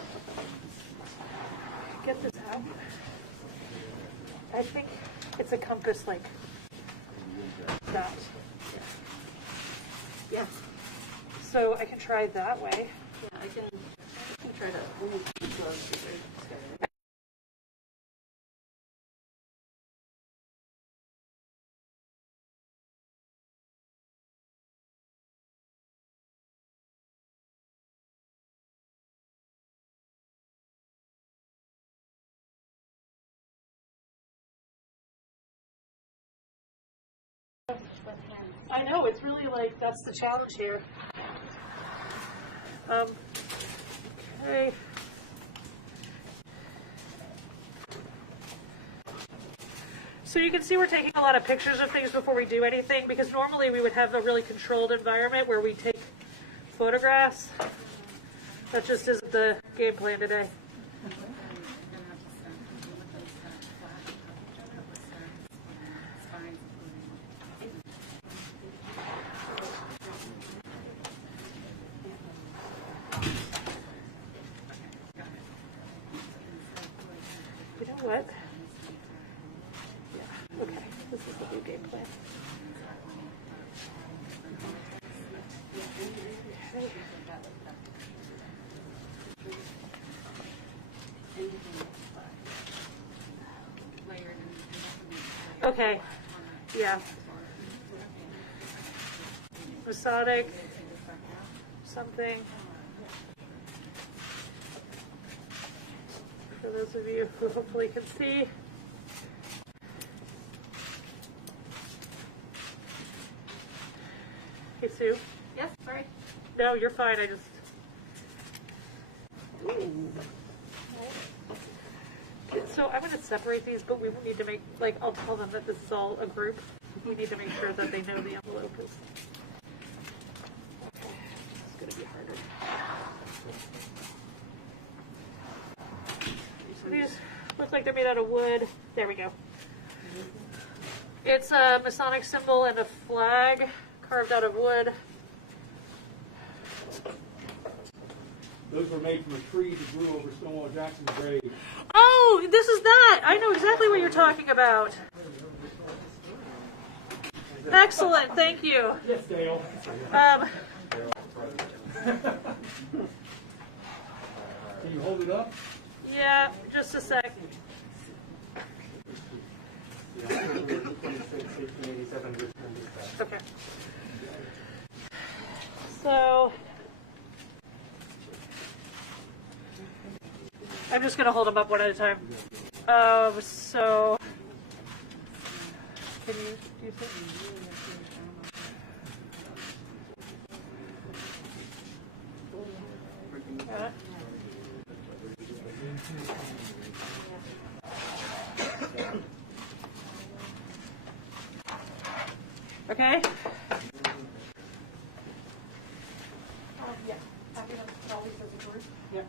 get this out? I think it's a compass like that. Yeah. So I can try that way. Yeah, I can try to. I know, it's really like, that's the challenge here. Okay. So you can see we're taking a lot of pictures of things before we do anything, because normally we would have a really controlled environment where we take photographs. That just isn't the game plan today. You know what? Yeah, okay, this is the new game plan. Okay, yeah. Masonic, something. For those of you who hopefully can see. Hey, Sue. Yes, sorry. No, you're fine. I just. So I'm going to separate these, but we need to make, like, I'll tell them that this is all a group. We need to make sure that they know the envelope is. Okay, it's going to be harder. So these look like they're made out of wood. There we go. It's a Masonic symbol and a flag carved out of wood. Those were made from a tree that grew over Stonewall Jackson's grave. Oh, this is that. I know exactly what you're talking about. Excellent. Thank you. Yes, Dale. Um, Can you hold it up? yeah, just a sec. 1587 Richmond dispatch. Okay. So I'm just going to hold them up one at a time. So can you do you think? Okay. Yeah. Yep.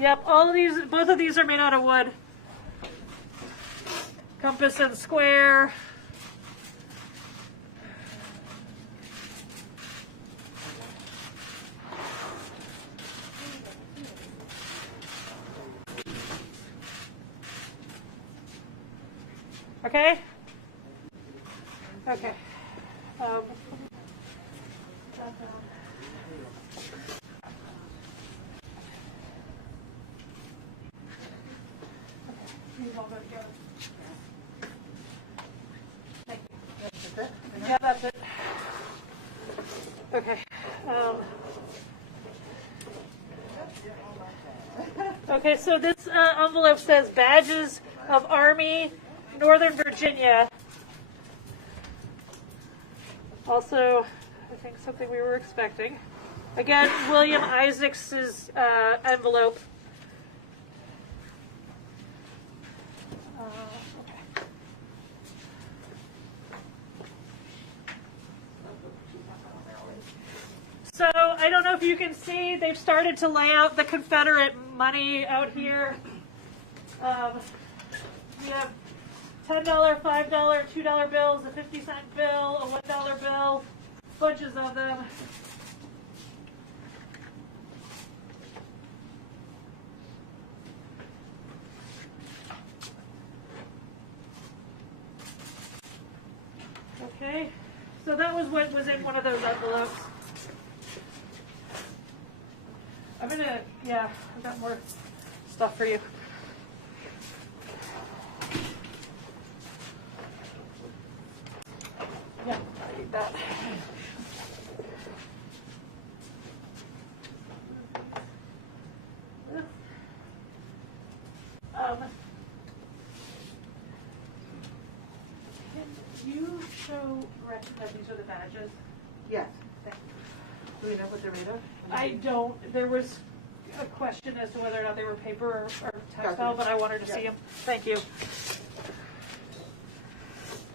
Yep. All of these, both of these are made out of wood. Compass and square. Okay. Okay. Yeah, that's it. Okay. Okay, so this envelope says Badges of Army, Northern Virginia. Also, I think something we were expecting. Again, William Isaacs' envelope. Okay. So I don't know if you can see, they've started to lay out the Confederate money out here. We have $10, $5, $2 bills, a 50-cent bill, a $1 bill, bunches of them. Okay, so that was what was in one of those envelopes. I'm gonna, yeah, I've got more stuff for you. Yeah, I need that. Can you show Gretchen that these are the badges? Yes. Do we know what they're made of? I don't. There was a question as to whether or not they were paper or textile, Gotcha. but I wanted to see them. Thank you.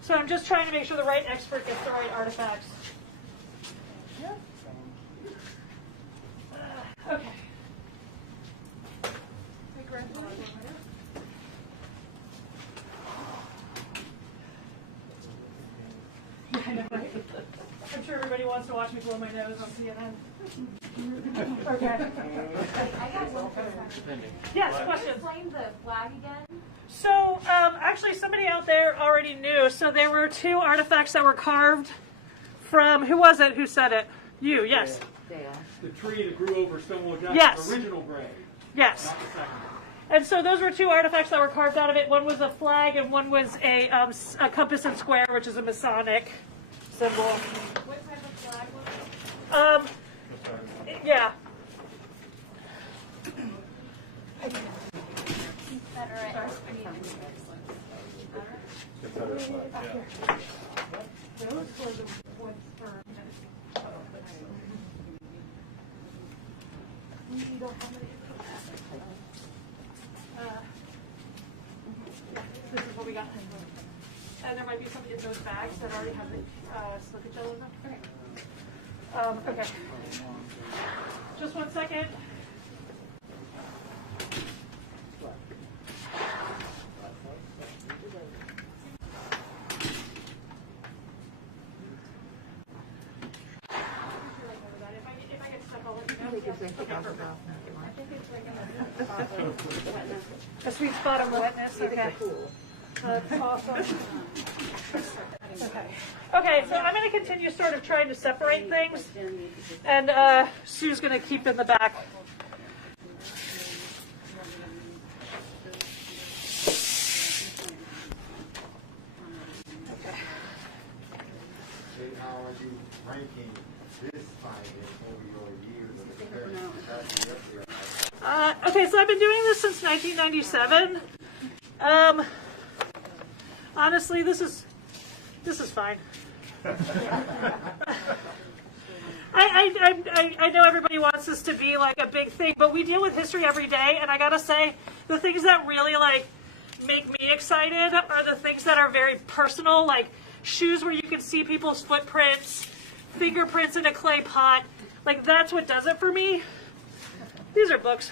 So I'm just trying to make sure the right expert gets the right artifacts. Okay. Hey, Greg. I know, right? I'm sure everybody wants to watch me blow my nose on CNN. Okay. I got one question. Yes, Can you questions? explain the flag again? So, actually, somebody out there already knew. So there were two artifacts that were carved from, who was it? Who said it? You, yes. The tree that grew over Stonewall Jackson, Yes. original grave, Yes. not the second. And so those were two artifacts that were carved out of it. One was a flag and one was a compass and square, which is a Masonic symbol. What type of flag was it? Yeah. Confederate. Those were the ones for we don't have any. This is what we got. And there might be some in those bags that already have the slippage all in them. Okay. Just 1 second. If I get stuck, I'll let you know. A sweet spot of wetness. Okay. That's awesome. Okay. Okay, so I'm going to continue sort of trying to separate things, and Sue's going to keep in the back. over your years of experience? Okay, so I've been doing this since 1997. Honestly, this is fine. I know everybody wants this to be like a big thing, but we deal with history every day, and I gotta say, the things that really like make me excited are the things that are very personal, like shoes where you can see people's footprints, fingerprints in a clay pot. Like that's what does it for me. These are books.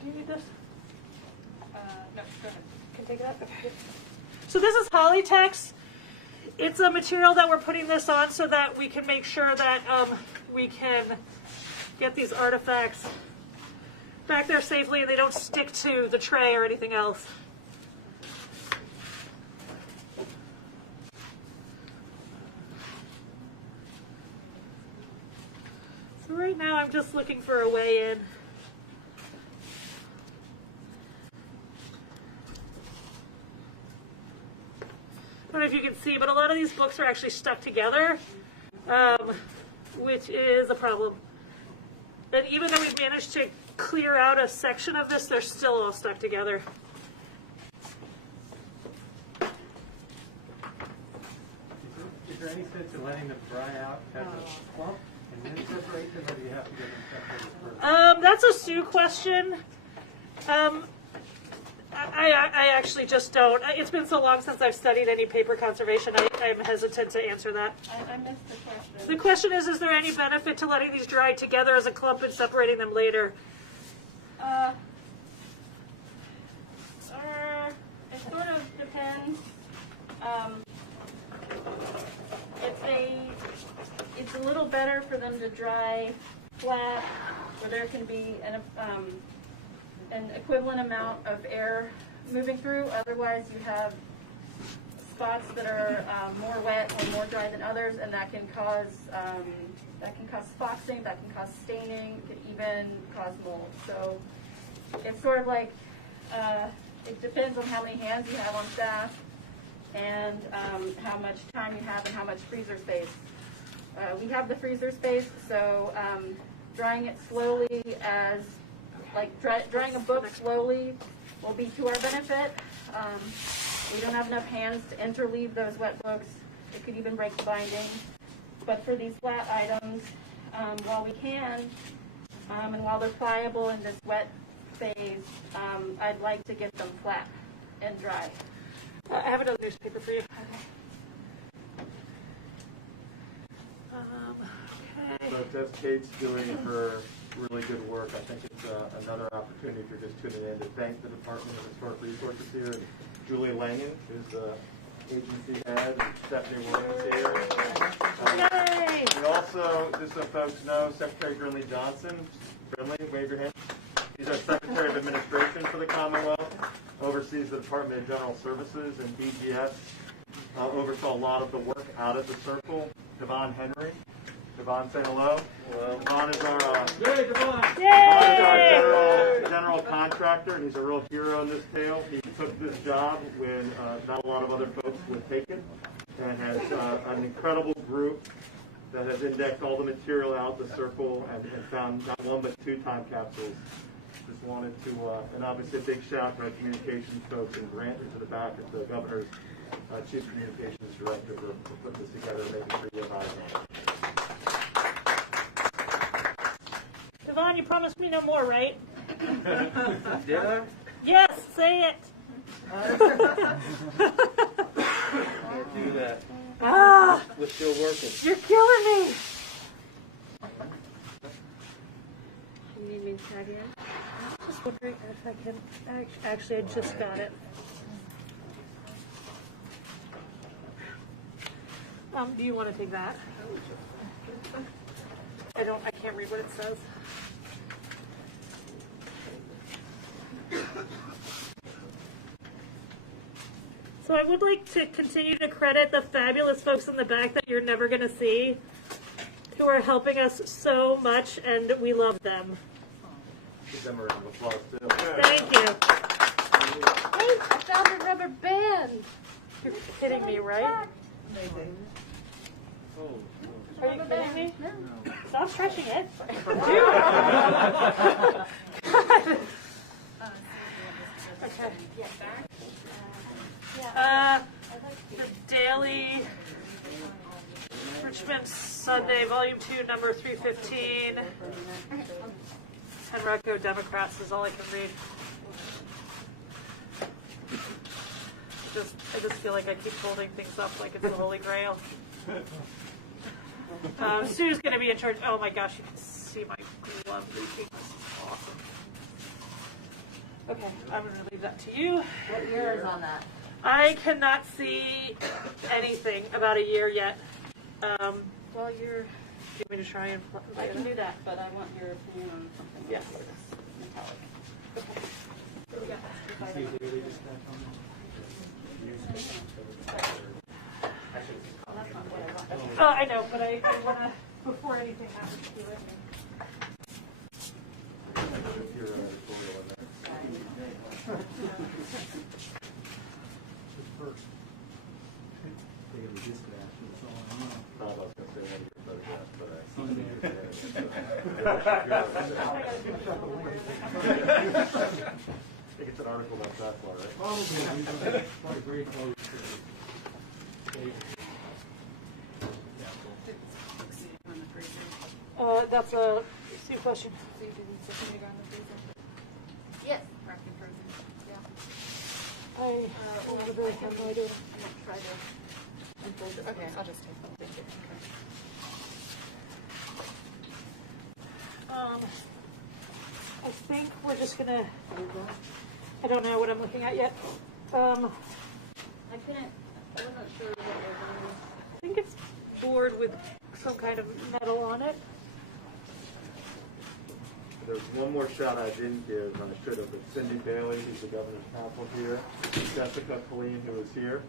Do you need this? No, go ahead. Can take it out? Okay. So this is Polytex. It's a material that we're putting this on so that we can make sure that we can get these artifacts back there safely and they don't stick to the tray or anything else. So right now I'm just looking for a way in. I don't know if you can see, but a lot of these books are actually stuck together, which is a problem. And even though we've managed to clear out a section of this, they're still all stuck together. Is there any sense in letting them dry out as a clump and then separate them, or do you have to get them separated first? That's a Sue question. I actually just don't. It's been so long since I've studied any paper conservation, I'm hesitant to answer that. I missed the question. The question is there any benefit to letting these dry together as a clump and separating them later? It sort of depends. It's a little better for them to dry flat, where there can be an equivalent amount of air moving through. Otherwise, you have spots that are more wet or more dry than others, and that can cause foxing, that can cause staining, it can even cause mold. So it's sort of like it depends on how many hands you have on staff and how much time you have and how much freezer space. We have the freezer space, so drying it slowly drying a book slowly will be to our benefit. We don't have enough hands to interleave those wet books. It could even break the binding. But for these flat items, while we can, and while they're pliable in this wet phase, I'd like to get them flat and dry. I have another newspaper for you. Okay. So as Kate's doing her really good work, I think it's another opportunity if you're just tuning in to thank the Department of Historic Resources here. And Julie Langen is the agency head, and Stephanie Williams here. Yay! And also, just so folks know, Secretary Grinley Johnson, Grinley, wave your hand. He's our Secretary of Administration for the Commonwealth, oversees the Department of General Services, and BGS oversaw a lot of the work out at the Circle. Devon Henry. Devon, say hello. Hello. Devon is our general contractor, and he's a real hero in this tale. He took this job when not a lot of other folks would take it, and has an incredible group that has indexed all the material out the Circle and found not one but 2 time capsules. Just wanted to, and obviously a big shout to our communications folks and Grant to the back at the Governor's Chief Communications Director for putting this together and making sure you have eyes on it. Devon, you promised me no more, right? Did I? Yes, say it. Can't do that. Ah, We're still working. you're killing me. You need me to tag in? Just wondering if I can. Actually, I just got it. Do you want to take that? I can't read what it says. So I would like to continue to credit the fabulous folks in the back that you're never going to see. who are helping us so much, and we love them. Give them a round of applause too. Thank you. Hey, I found a rubber band. You're kidding me, right? Are you kidding me? No. Stop stretching it. Okay. The Daily Richmond Sunday, Volume 2, number 315. Henrico Democrats is all I can read. I just feel like I keep holding things up like it's the Holy Grail. Sue's going to be in charge. Oh my gosh, you can see my glove leaking. This is awesome. Okay, I'm going to leave that to you. What year is on that? I cannot see anything about a year yet. Well, you're. Do you want me to try and? I can do that, but I want your opinion on something. Yes. Metallic. Okay. What do we got? Oh, I know, but I want to, before anything happens to it. I think it's an article about Joshua, right? Probably very close to That's a Sue question. So you didn't put vinegar on the freezer? Yes. Wrapped in frozen? Yeah. I really have no idea. Try to unfold it. Okay, I'll just take them. Thank you. I think we're just gonna. I don't know what I'm looking at yet. I wasn't sure what they're doing. I think it's board with some kind of metal on it. There's one more shout I didn't give, and I should have, but Cindy Bailey, who's the governor's counsel here, Jessica Colleen, who is here.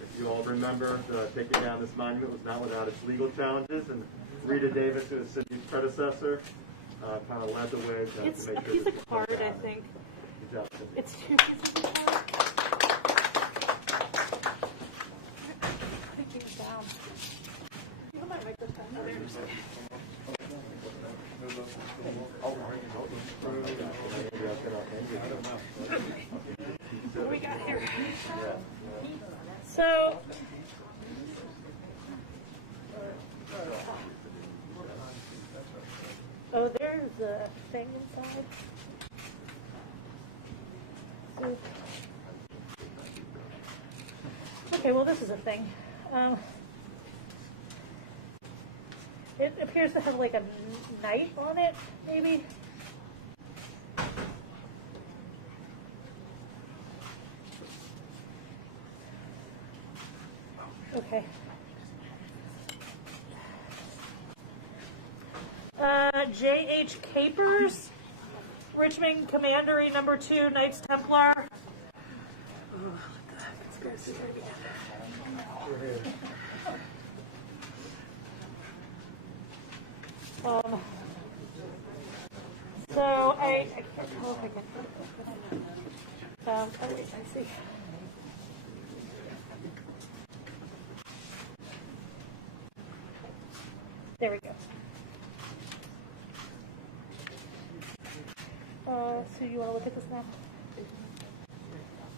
If you all remember, taking down this monument was not without its legal challenges, and Rita Davis, who is Cindy's predecessor, kind of led the way to It's make a sure piece this of was card, done. I think. Good job, Cindy. It's 2 pieces of card. Taking it down. You might make this down. Oh, there's what do we got here? So, oh, there's a thing inside. So, okay, well, this is a thing. It appears to have like a knight on it, maybe. Okay. J.H. Capers, Richmond Commandery number 2, Knights Templar. Oh, what the heck? Let's go see it again. So I can't tell if I can. Oh, wait, I see. There we go. So you want to look at this now?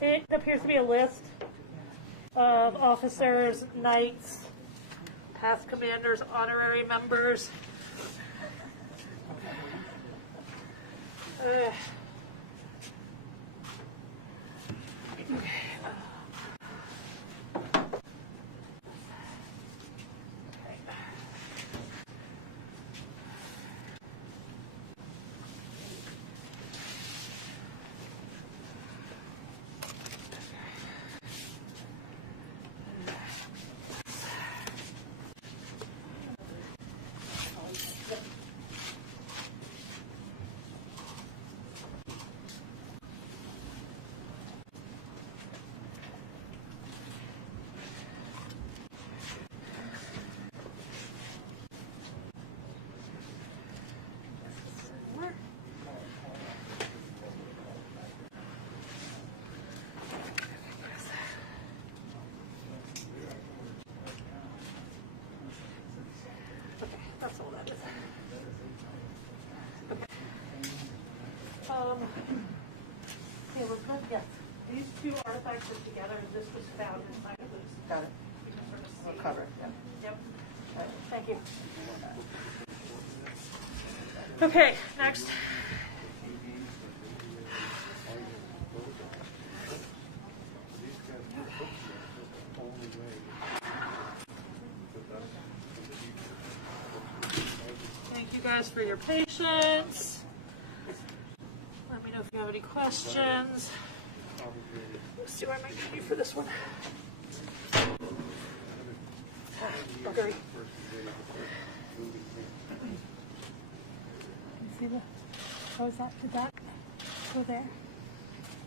It appears to be a list of officers, knights, past commanders, honorary members. these two artifacts are together, and this was found inside of this. Got it. You can sort of see. We'll cover it, yeah. Yep. Thank you. Okay, next. Thank you guys for your patience. Let me know if you have any questions. Let's see where I might need you for this one. Great. See the, oh, is that, did that go there?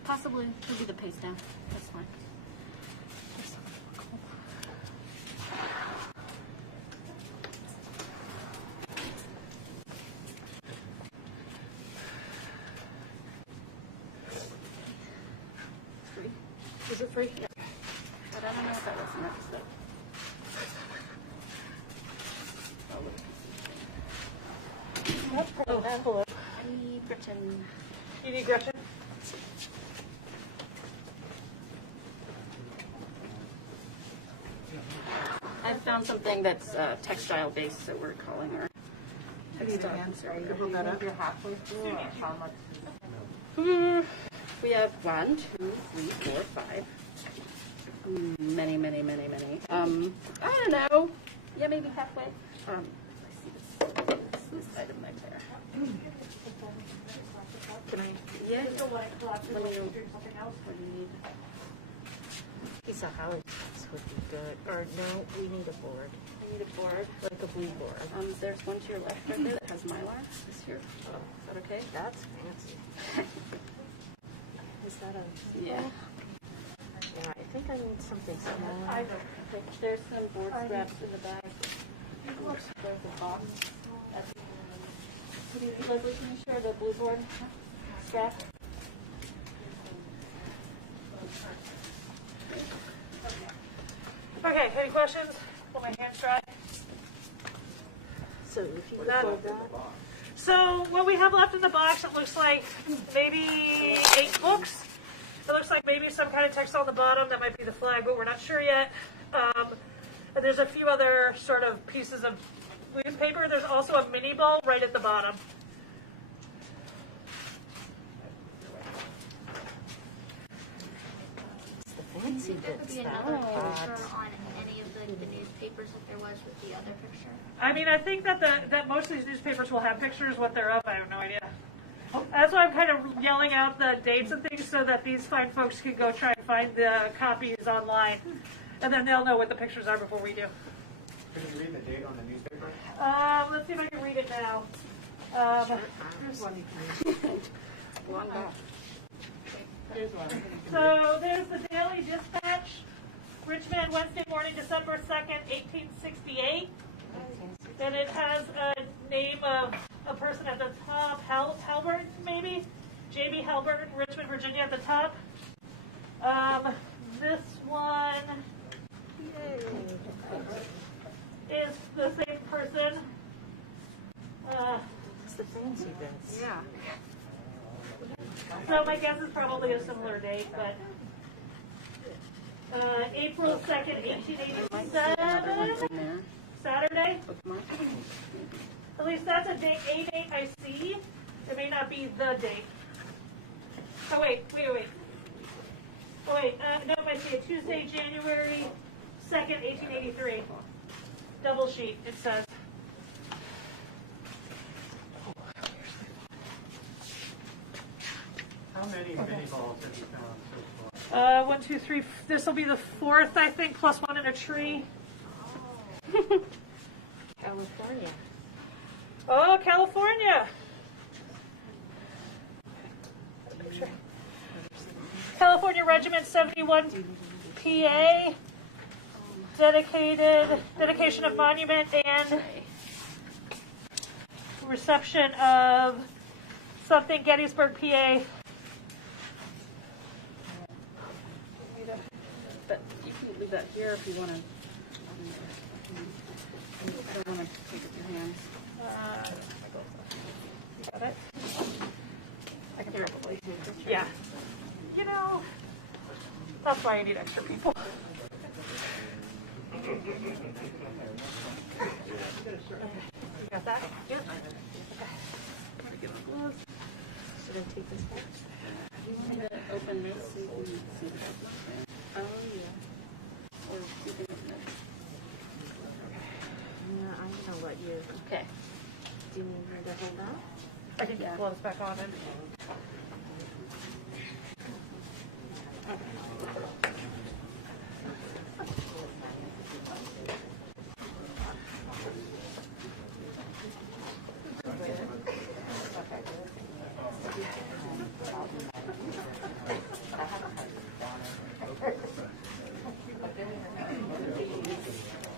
Possibly, would be the paste down, that's fine. Free? Is it free? Yeah. But I don't know if that was next, but. Oh, envelope. I need Gretchen. You need Gretchen? I found something that's textile based, so we're calling our textile conservator. You're halfway through, or how much? We have 1, 2, 3, 4, 5. Many. I don't know. Yeah, maybe halfway. I see this item right there. Can I? Yeah. What do you need? Piece of Howard would be good. Or no, we need a board. I need a board. Like a blue board. There's one to your left right there that has Mylar. This here. Is that okay? That's fancy. Is that a... Yeah. Yeah, I think I need something smaller. Okay, there's some board scraps in the bag. There's a box. Leslie, can you share the blue board scrap? Okay, any questions? Pull my hands dry. So if you That- fold that... So what we have left in the box, it looks like maybe 8 books. It looks like maybe some kind of text on the bottom. That might be the flag, but we're not sure yet. And there's a few other sort of pieces of newspaper. There's also a mini ball right at the bottom. It's the fancy There could bits be that another are picture hot. on any of the newspapers that there was with the other picture. I mean, I think that that most of these newspapers will have pictures. What they're of, I have no idea. That's why I'm kind of yelling out the dates and things so that these fine folks can go try and find the copies online. And then they'll know what the pictures are before we do. Can you read the date on the newspaper? Let's see if I can read it now. Here's one you can read. Long back. Here's one. So there's the Daily Dispatch, Richmond, Wednesday morning, December 2nd, 1868. And it has a name of a person at the top, Halbert, maybe? J.B. Halbert, Richmond, Virginia at the top. This one is the same person. It's the fancy bits. Yeah. So my guess is probably a similar date, but April 2nd, 1887, Saturday. At least that's a date I see. It may not be the date. Oh, wait. Oh, wait, no, I see it. Tuesday, January 2nd, 1883. Double sheet, it says. How many mini balls have you found so far? 1, 2, 3. This will be the 4th, I think, plus one in a tree. California. Oh, California. California Regiment 71 PA. Dedication of monument and reception of something Gettysburg, PA. But you can leave that here if you want to. I don't want to take up your hands. You got it? I can probably. Yeah. You know, That's why I need extra people. You got that? Yep. Okay. I'm gonna get my gloves. Should I take this back? I'm going to open this so you can see the bookmark there. Oh, yeah. Or you can open it. Yeah, I'm gonna let you. Okay. Do you need me to hold that? I can get gloves back on and.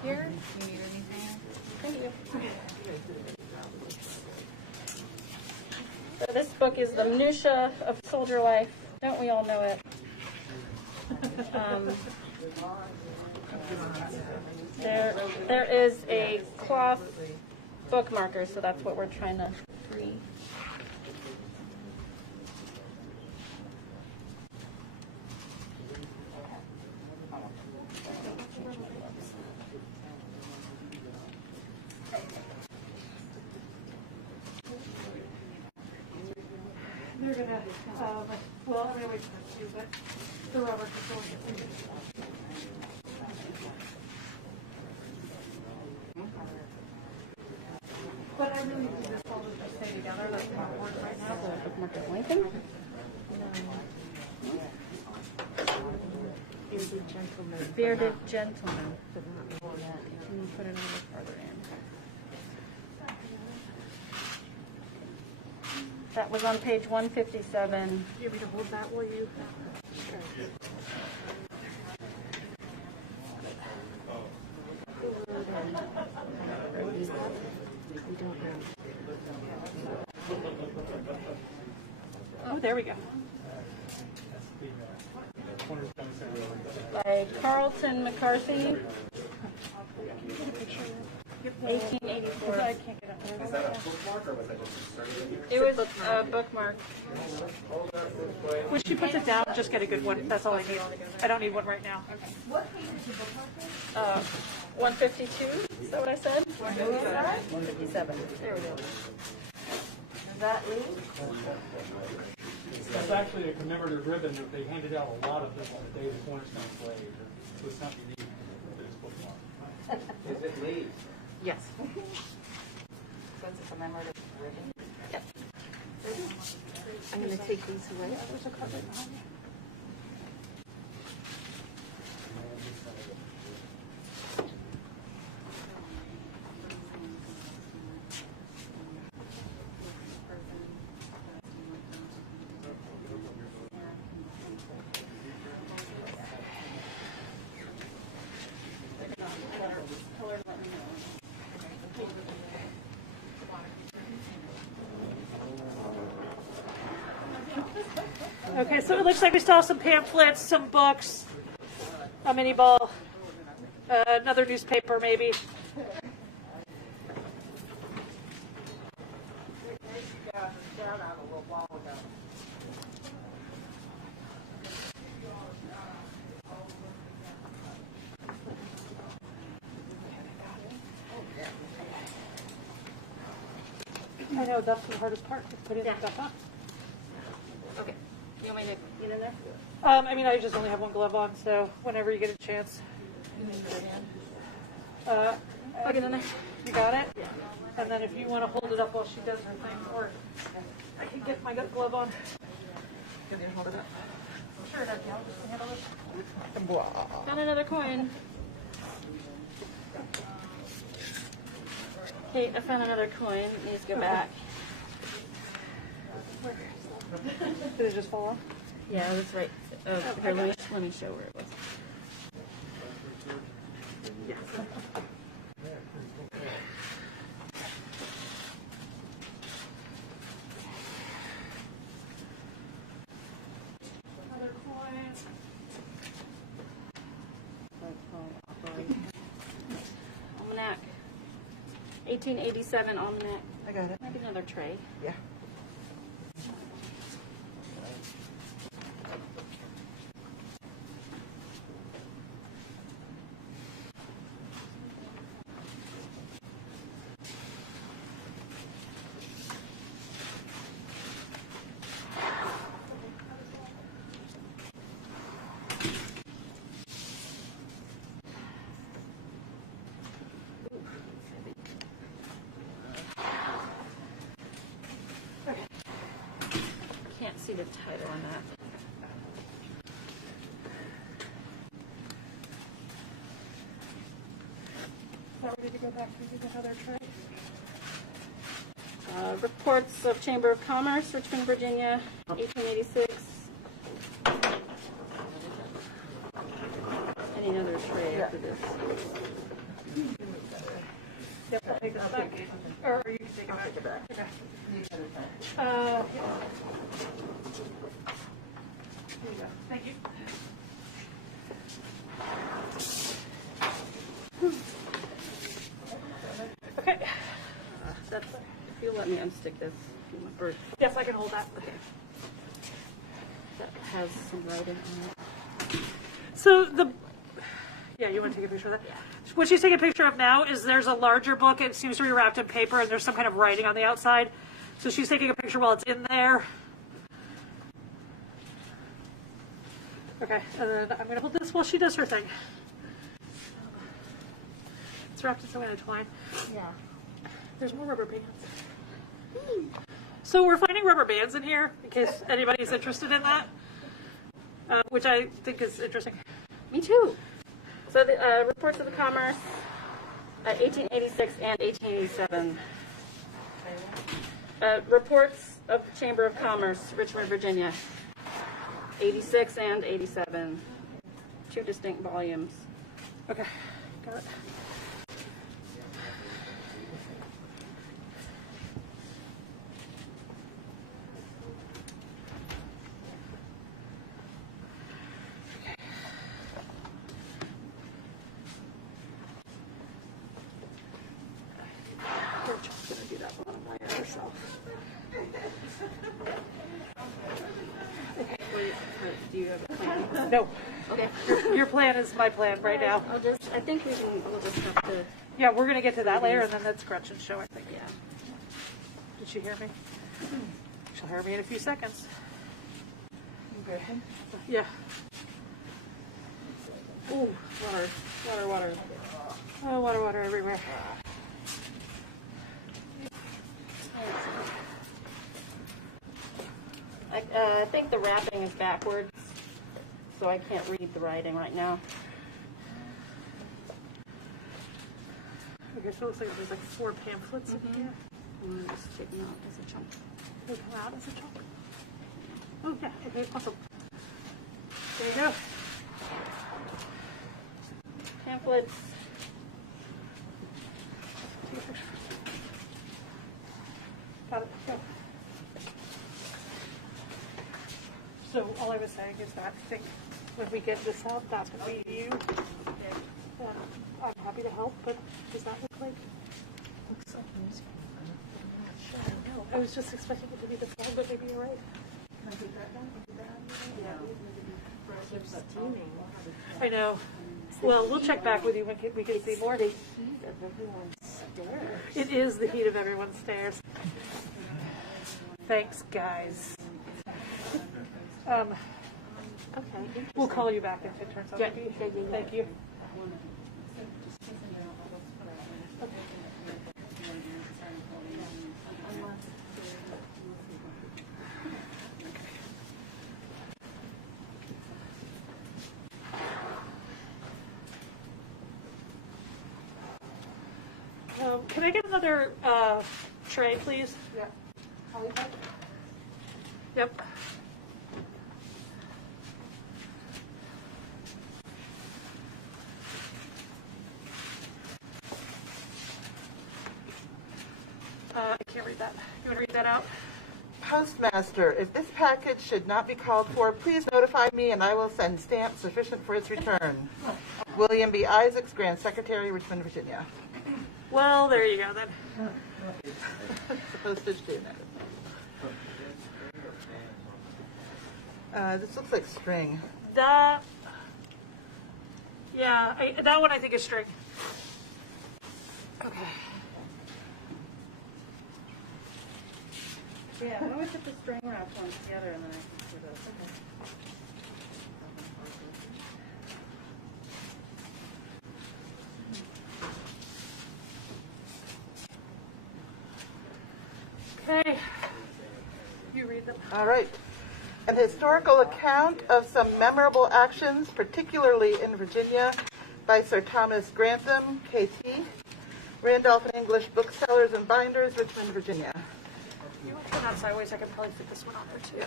Here, you need anything? Thank you. So this book is the minutia of soldier life. Don't we all know it? There is a cloth bookmarker, so that's what we're trying to free. They're gonna, well, I'm gonna wait for them to use it. The rubber control. But I really do this all to stay together. That's not working right now. The bookmarker blinking. Bearded gentleman. Bearded gentleman. But not more yet. Can you put it a little farther in? That was on page 157. Do you want me to hold that while you? Sure. We don't know. Oh, there we go. By Carlton McCarthy, 1884. I can't get up there. Is that a bookmark or was that just a survey? It was a bookmark. When she puts it down, just get a good one. That's all I need. I don't need one right now. What page is the bookmark? 152, is that what I said? 157. There we go. Is that me? That's actually a commemorative ribbon that they handed out a lot of them on the day the Cornerstone Blade. So it's not unique to this bookmark. Is it Lee? Yes. So it's a commemorative ribbon? Yep. I'm gonna take these away. There's a carpet behind me. Okay, so it looks like we still have some pamphlets, some books, a mini ball, another newspaper maybe. I know, that's the hardest part, is putting that stuff up. Okay. You want me to get in there? I mean, I just only have one glove on, so whenever you get a chance. I'll get in there. You got it? Yeah. And then if you want to hold it up while she does her thing, or I can get my glove on. Can you hold it up? Sure, I'll just handle it. Got another coin. Kate, I found another coin. Needs to go back. Did it just fall off? Yeah, that's right. Here, let me show where it was. Another coin. Almanac. 1887 almanac. I got it. Maybe another tray. Yeah. see the title on that. Now we need to go back to another tray. Reports of Chamber of Commerce, Richmond, Virginia, 1886. I need another tray after this. Yep, I'll take this back. Or you can take it back. Okay. Yeah. Here you go. Thank you. Okay. That's, if you'll let me unstick this first. Yes, I can hold that. Okay. That has some writing on it. So yeah, you want to take a picture of that? Yeah. What she's taking a picture of now is there's a larger book. It seems to be wrapped in paper, and there's some kind of writing on the outside. So she's taking a picture while it's in there. Okay, and then I'm going to hold this while she does her thing. It's wrapped in some kind of twine. Yeah. There's more rubber bands. So we're finding rubber bands in here in case anybody's interested in that, which I think is interesting. Me too. So the reports of the commerce, 1886 and 1887. Reports of the Chamber of Commerce, Richmond, Virginia, 86 and 87. 2 distinct volumes. Okay, got it. Do you have a plan? No. Okay. Your plan is my plan right now. I think we'll just have to. Yeah, we're going to get to that later, and then that's Gretchen's show, I think. Yeah. Did she hear me? She'll hear me in a few seconds. Yeah. Ooh, water. Oh, water everywhere. I think the wrapping is backwards, so I can't read the writing right now. Okay, so it looks like there's like 4 pamphlets in here. I'm just taking out as a chunk. They come out as a chunk. Oh, yeah. Okay, awesome. There you go. Pamphlets. Got it. Go. So all I was saying is that I think when we get this out, that's going to be you. I'm happy to help, but does that look like? Looks like music. I'm not sure. I know. I was just expecting it to be the phone, but maybe you're right. Can I do that one? Yeah. Keeps steaming. I know. Well, we'll check back with you when we can see more. The heat of everyone's stairs. It is the heat of everyone's stairs. Thanks, guys. Okay. We'll call you back if it turns out to be. Thank you. Can I get another tray, please? Yeah. Yep. I can't read that. You want to read that out? Postmaster, if this package should not be called for, please notify me and I will send stamps sufficient for its return. William B. Isaacs, Grand Secretary, Richmond, Virginia. Well, there you go then. The postage did that. This looks like string. That, yeah, that one I think is string. Okay. Yeah, why don't we put the string wrapped one together and then I can put this. Okay. You read them. All right. An historical account of some memorable actions, particularly in Virginia, by Sir Thomas Grantham, KT, Randolph and English Booksellers and Binders, Richmond, Virginia. You want to turn that sideways? I can probably fit this one on there too. Yeah.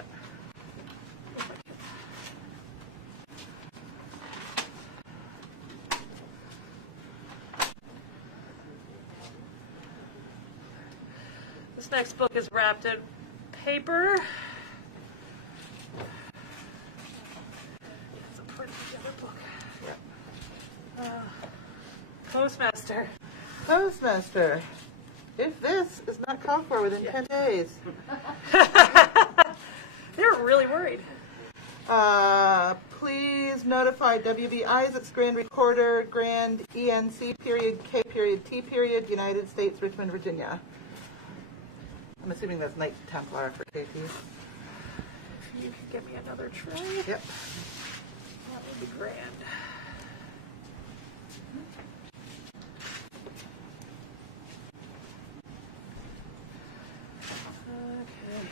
This next book is wrapped in paper. It's a pretty together book. Postmaster. Postmaster. If this is not called for within 10 days. They're really worried. Please notify W.B. Isaacs, Grand Recorder, Grand ENC period, K period, T period, United States, Richmond, Virginia. I'm assuming that's Knight Templar for KT. You can give me another tray. Yep. That would be grand. Okay.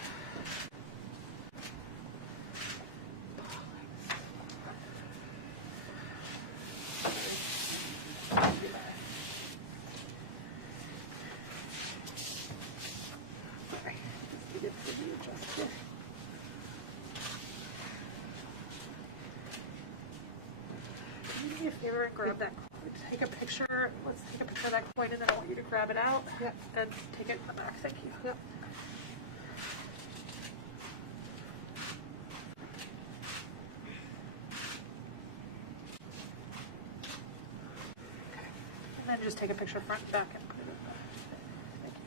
Do me a favor and grab that coin. Take a picture. Let's take a picture of that coin, and then I want you to grab it out and take it in the back. Thank you. Yep. And then just take a picture front and back and put it in the back. Thank you.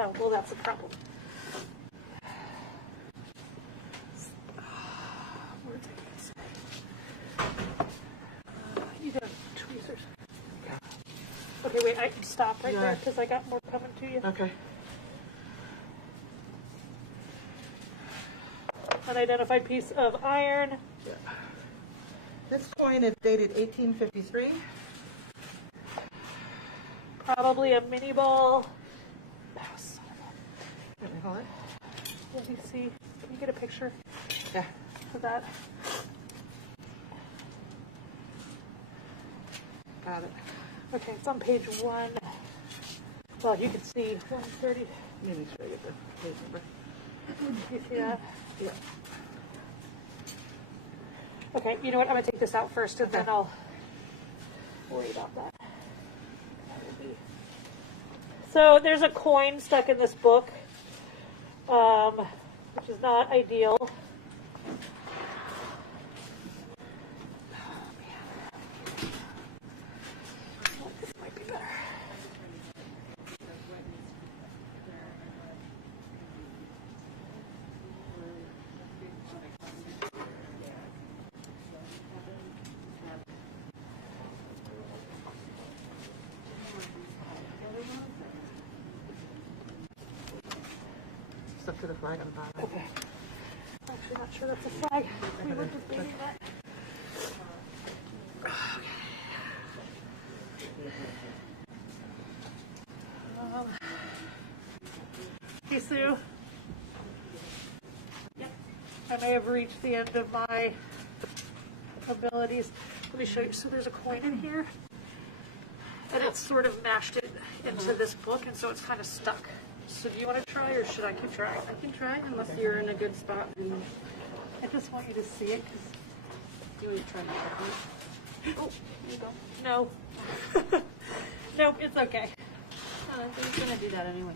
Oh, well, that's a problem. Where did I get you got tweezers. Okay, wait, I can stop right there because I got more coming to you. Okay. Unidentified piece of iron. Yeah. This coin is dated 1853. Probably a mini ball. Let me hold it. Let me see. Can you get a picture Yeah. of that? Got it. Okay, it's on page 1. Well, you can see 130. Let me make sure I get the page number. You see that? Yeah. Okay, you know what? I'm going to take this out first, and then I'll worry about that. So there's a coin stuck in this book, which is not ideal. This might be better. Up to the flag on the bottom. Okay. I'm actually not sure that's a flag. We were debating that. Hey, Sue. Yep. I may have reached the end of my abilities. Let me show you. So there's a coin in here, and it's sort of mashed it into this book, and so it's kind of stuck. So do you want to try, or should I keep trying? I can try unless you're in a good spot. I just want you to see it, because You want to try my technique? oh, there you go. No. Nope, it's okay. Oh, I think he's going to do that anyway.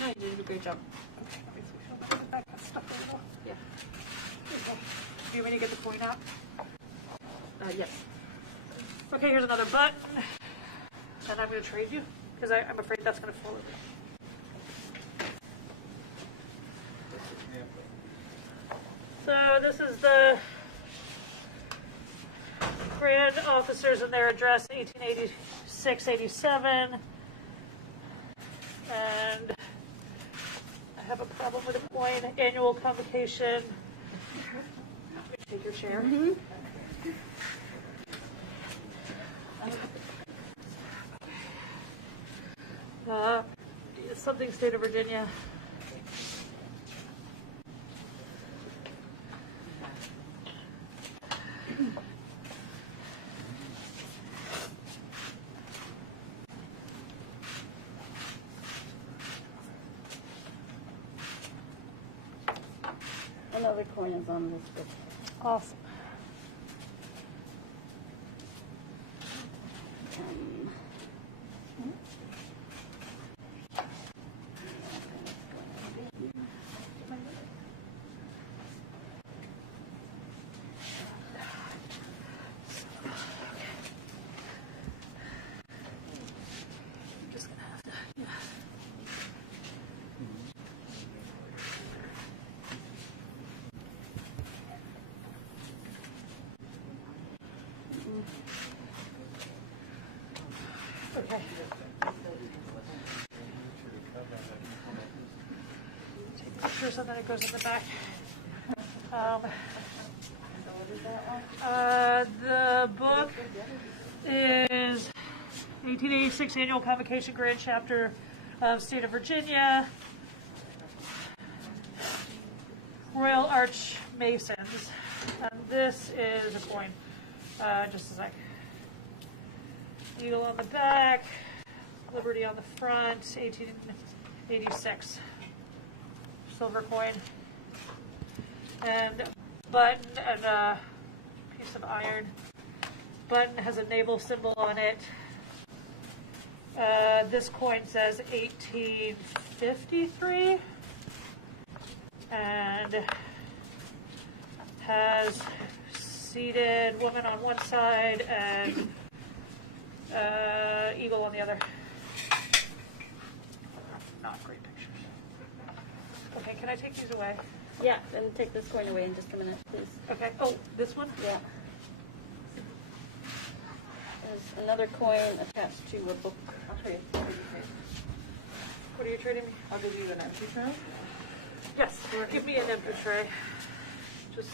No, you did a great job. Okay, let me see if that got stuck a little. Yeah. There you go. Do you want me to get the coin out? Yes. Okay, here's another button. And I'm going to trade you, because I'm afraid that's going to fall over. So this is the grand officers and their address, 1886-87. And I have a problem with a coin. Annual convocation. Let me take your chair. Something state of Virginia. Another coin is on this book. Awesome. Okay. Take pictures and then it goes in the back. The book is 1886 Annual Convocation Grand Chapter of State of Virginia, Royal Arch Masons. And this is a coin. Just a sec. Eagle on the back, Liberty on the front, 1886. Silver coin. And button and a piece of iron. Button has a naval symbol on it. This coin says 1853. And has seated woman on one side and eagle on the other. Not great pictures. Okay, can I take these away? Yeah, then take this coin away in just a minute, please. Okay. Oh, this one? Yeah. There's another coin attached to a book. I'll trade. What are you trading me? I'll give you an empty tray. Yes, give me an empty tray. Just.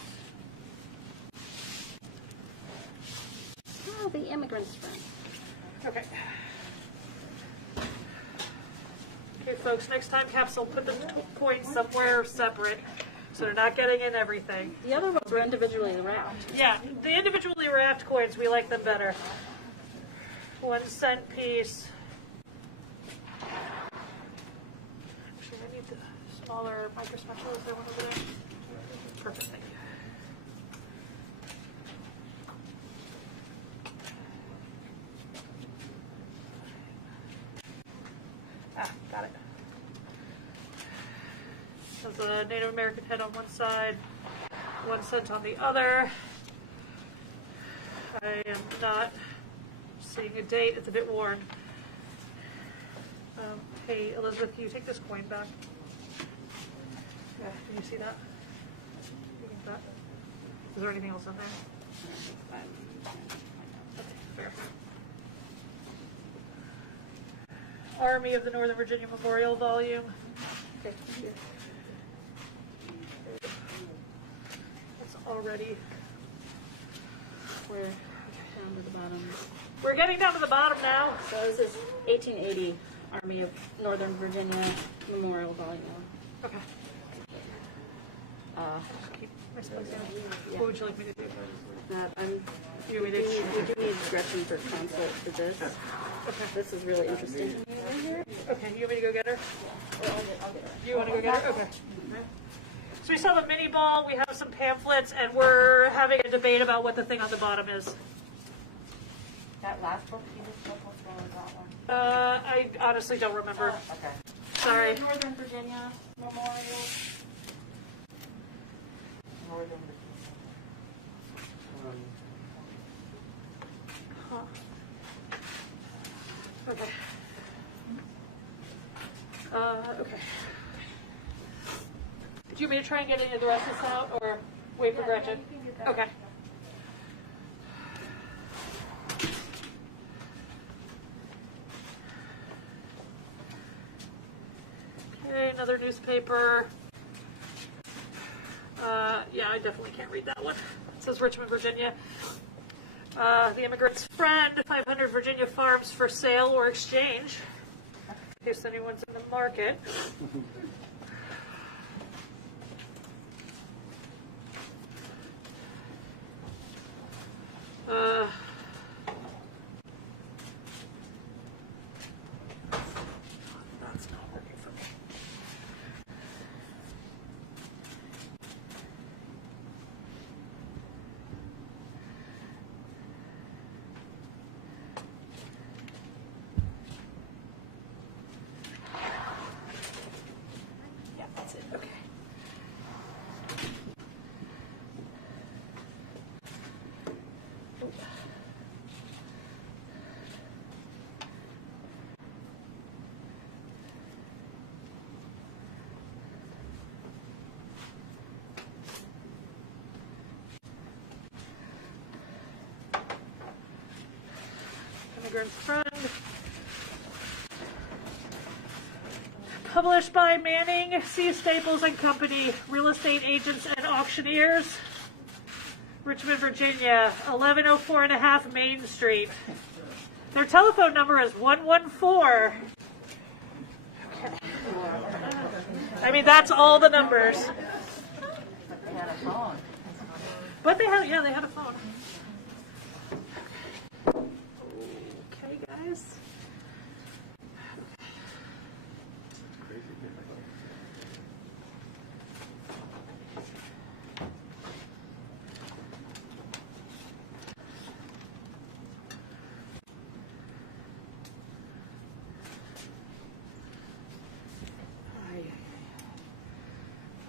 Oh, the immigrant's friend. Okay. Okay, folks, next time Capsule, put the coins somewhere separate so they're not getting in everything. The other ones were individually wrapped. Yeah, the individually wrapped coins, we like them better. 1 cent piece. Actually, I need the smaller micro spatula. Is there one over there? Perfect, thank you. Got it. There's a Native American head on one side, 1 cent on the other. I am not seeing a date. It's a bit worn. Hey, Elizabeth, can you take this coin back? Yeah, can you see that? Is there anything else on there? Okay, fair. Army of the Northern Virginia Memorial volume. Okay, thank you. It's already. We're down to the bottom. We're getting down to the bottom now. So this is 1880 Army of Northern Virginia Memorial Volume. Okay. Keep misplacing it. Yeah. What would you like me to do? We do need Gretchen for consult for this. Okay. This is really interesting to me right here. Okay, you want me to go get her? I'll get her. You want to go get her? Okay. So we still have a mini ball, we have some pamphlets, and we're having a debate about what the thing on the bottom is. That last book, you just took what's going on that one? I honestly don't remember. Okay. Sorry. Northern Virginia Memorial. Northern Virginia. Okay. Okay. Do you want me to try and get any of the rest of this out, or wait for Gretchen? Okay. Okay, another newspaper. Yeah, I definitely can't read that one. says Richmond, Virginia. The Immigrant's Friend, 500 Virginia farms for sale or exchange, in case anyone's in the market. That's not working for me. Yeah, that's it. Okay. Immigrant's Friend. Published by Manning, C. Staples and Company, real estate agents and auctioneers. Richmond, Virginia, 1104 and a half Main Street. Their telephone number is 114. I mean, that's all the numbers. They had a phone. But they had, yeah, they had a phone. Okay, guys.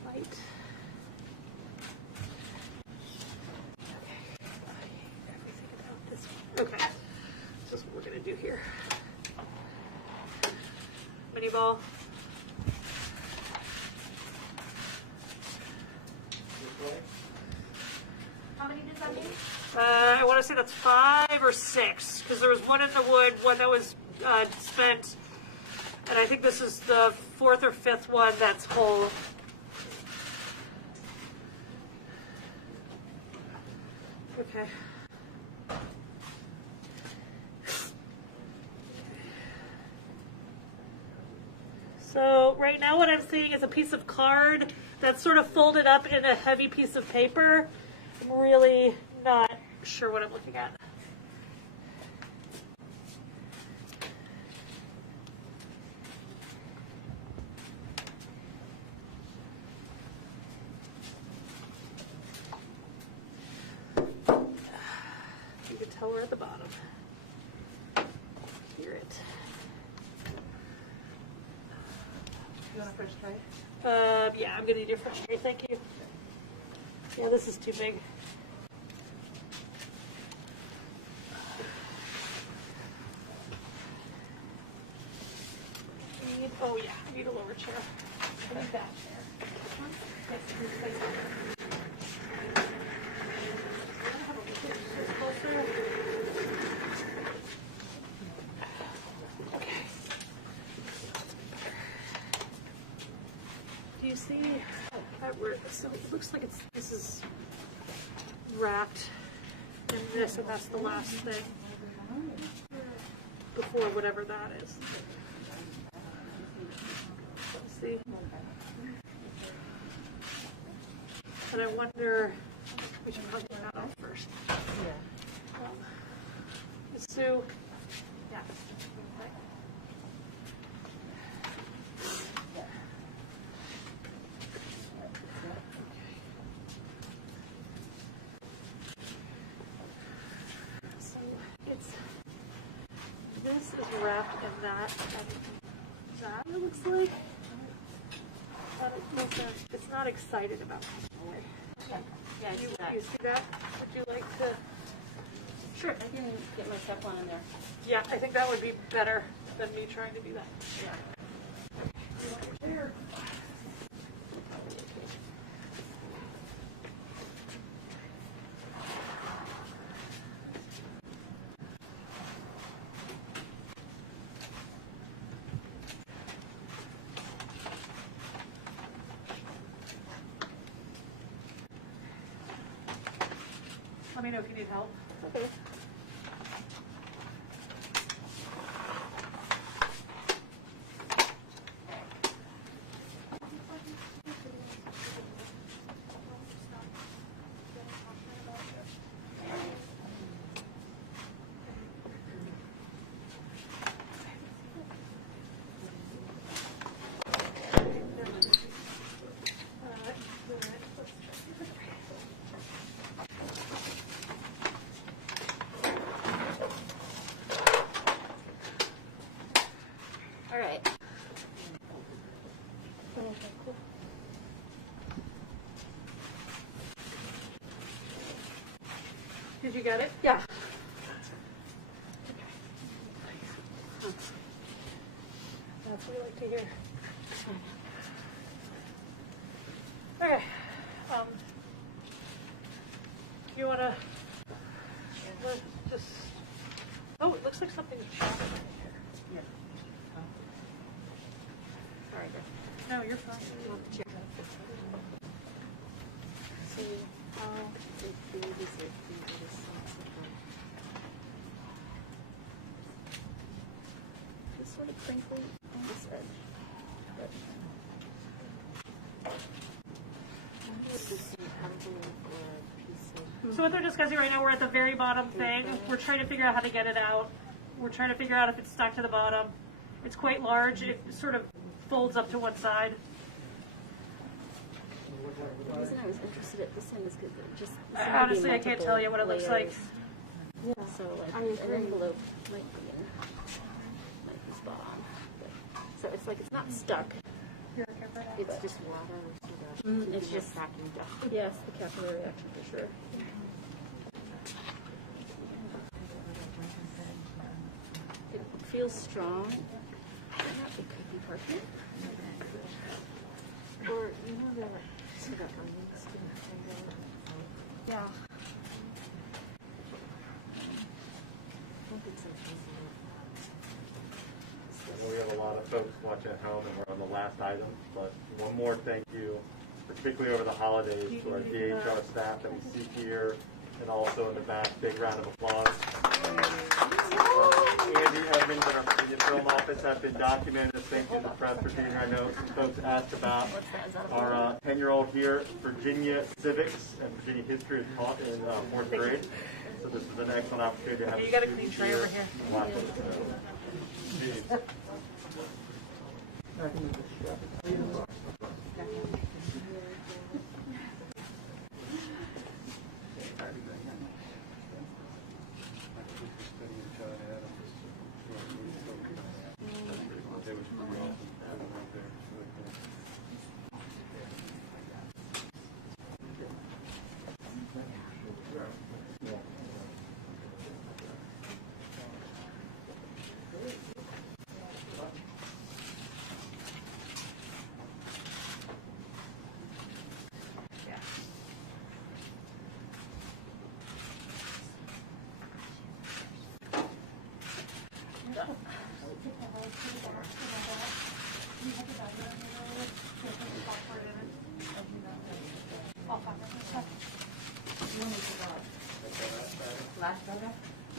Light. Everything about this one. Okay, this is what we're gonna do here. Mini ball. How many does that mean? I want to say that's 5 or 6, because there was one in the wood, one that was spent, and I think this is the 4th or 5th one that's whole. Okay. So right now what I'm seeing is a piece of card that's sort of folded up in a heavy piece of paper. I'm really not sure what I'm looking at. You can tell we're at the bottom. Hear it. You want a French tray? Yeah, I'm gonna need your French tray, thank you. Yeah, this is too big. Oh yeah, I need a lower chair. I need that chair. Okay. Do you see that we're, so it looks like this is wrapped in this, and that's the last thing before whatever that is. Let's see. And I wonder, we should probably take that off first. Yeah. Sue. Yeah. So this is wrapped in that, and that it looks like. It's not excited about it. Yeah, I see that. You see that? Would you like to? Sure. I can get my step on in there. Yeah, I think that would be better than me trying to do that. Yeah. Let me know if you need help. Okay. All right. Did you get it? Yeah. That's what we like to hear. Okay. You want to just... Oh, it looks like something's shocking right here. Sorry. No, you're fine. So how big is it? Just sort of crinkly on this edge. But So what they're discussing right now, we're at the very bottom thing. We're trying to figure out how to get it out. We're trying to figure out if it's stuck to the bottom. It's quite large. It sort of folds up to one side. the reason I was interested at this one is because it just Honestly, I can't tell you what it looks like. Yeah. So like an envelope might be in spot on. So it's like it's not stuck. It's just water. It's just cracking down. Yes, the capillary reaction for sure. It feels strong. It could be parchment. Or you know the yeah. We have a lot of folks watching at home, and we're on the last item. But one more thank you, particularly over the holidays, to our DHR staff that we see here, and also in the back. Big round of applause. Andy Evans and our Virginia Film Office have been documenting this. Thank you to the press for being here. I know some folks asked about our 10-year-old here. Virginia civics and Virginia history is taught in 4th grade. So this is an excellent opportunity to have You got a clean tray over here.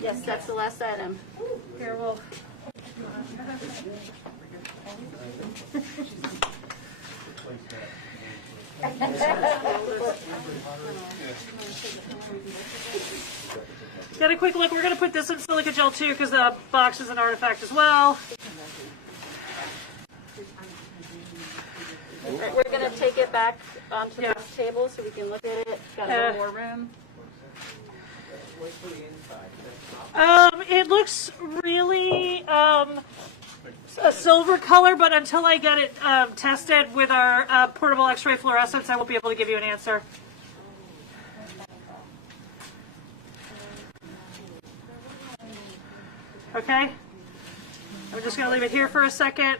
Yes, that's the last item. Here, we'll... Got a quick look. We're going to put this in silica gel too because the box is an artifact as well. We're going to take it back onto the table so we can look at it. Got a little more room. It looks really a silver color, but until I get it tested with our portable X-ray fluorescence, I won't be able to give you an answer. Okay? I'm just going to leave it here for a second.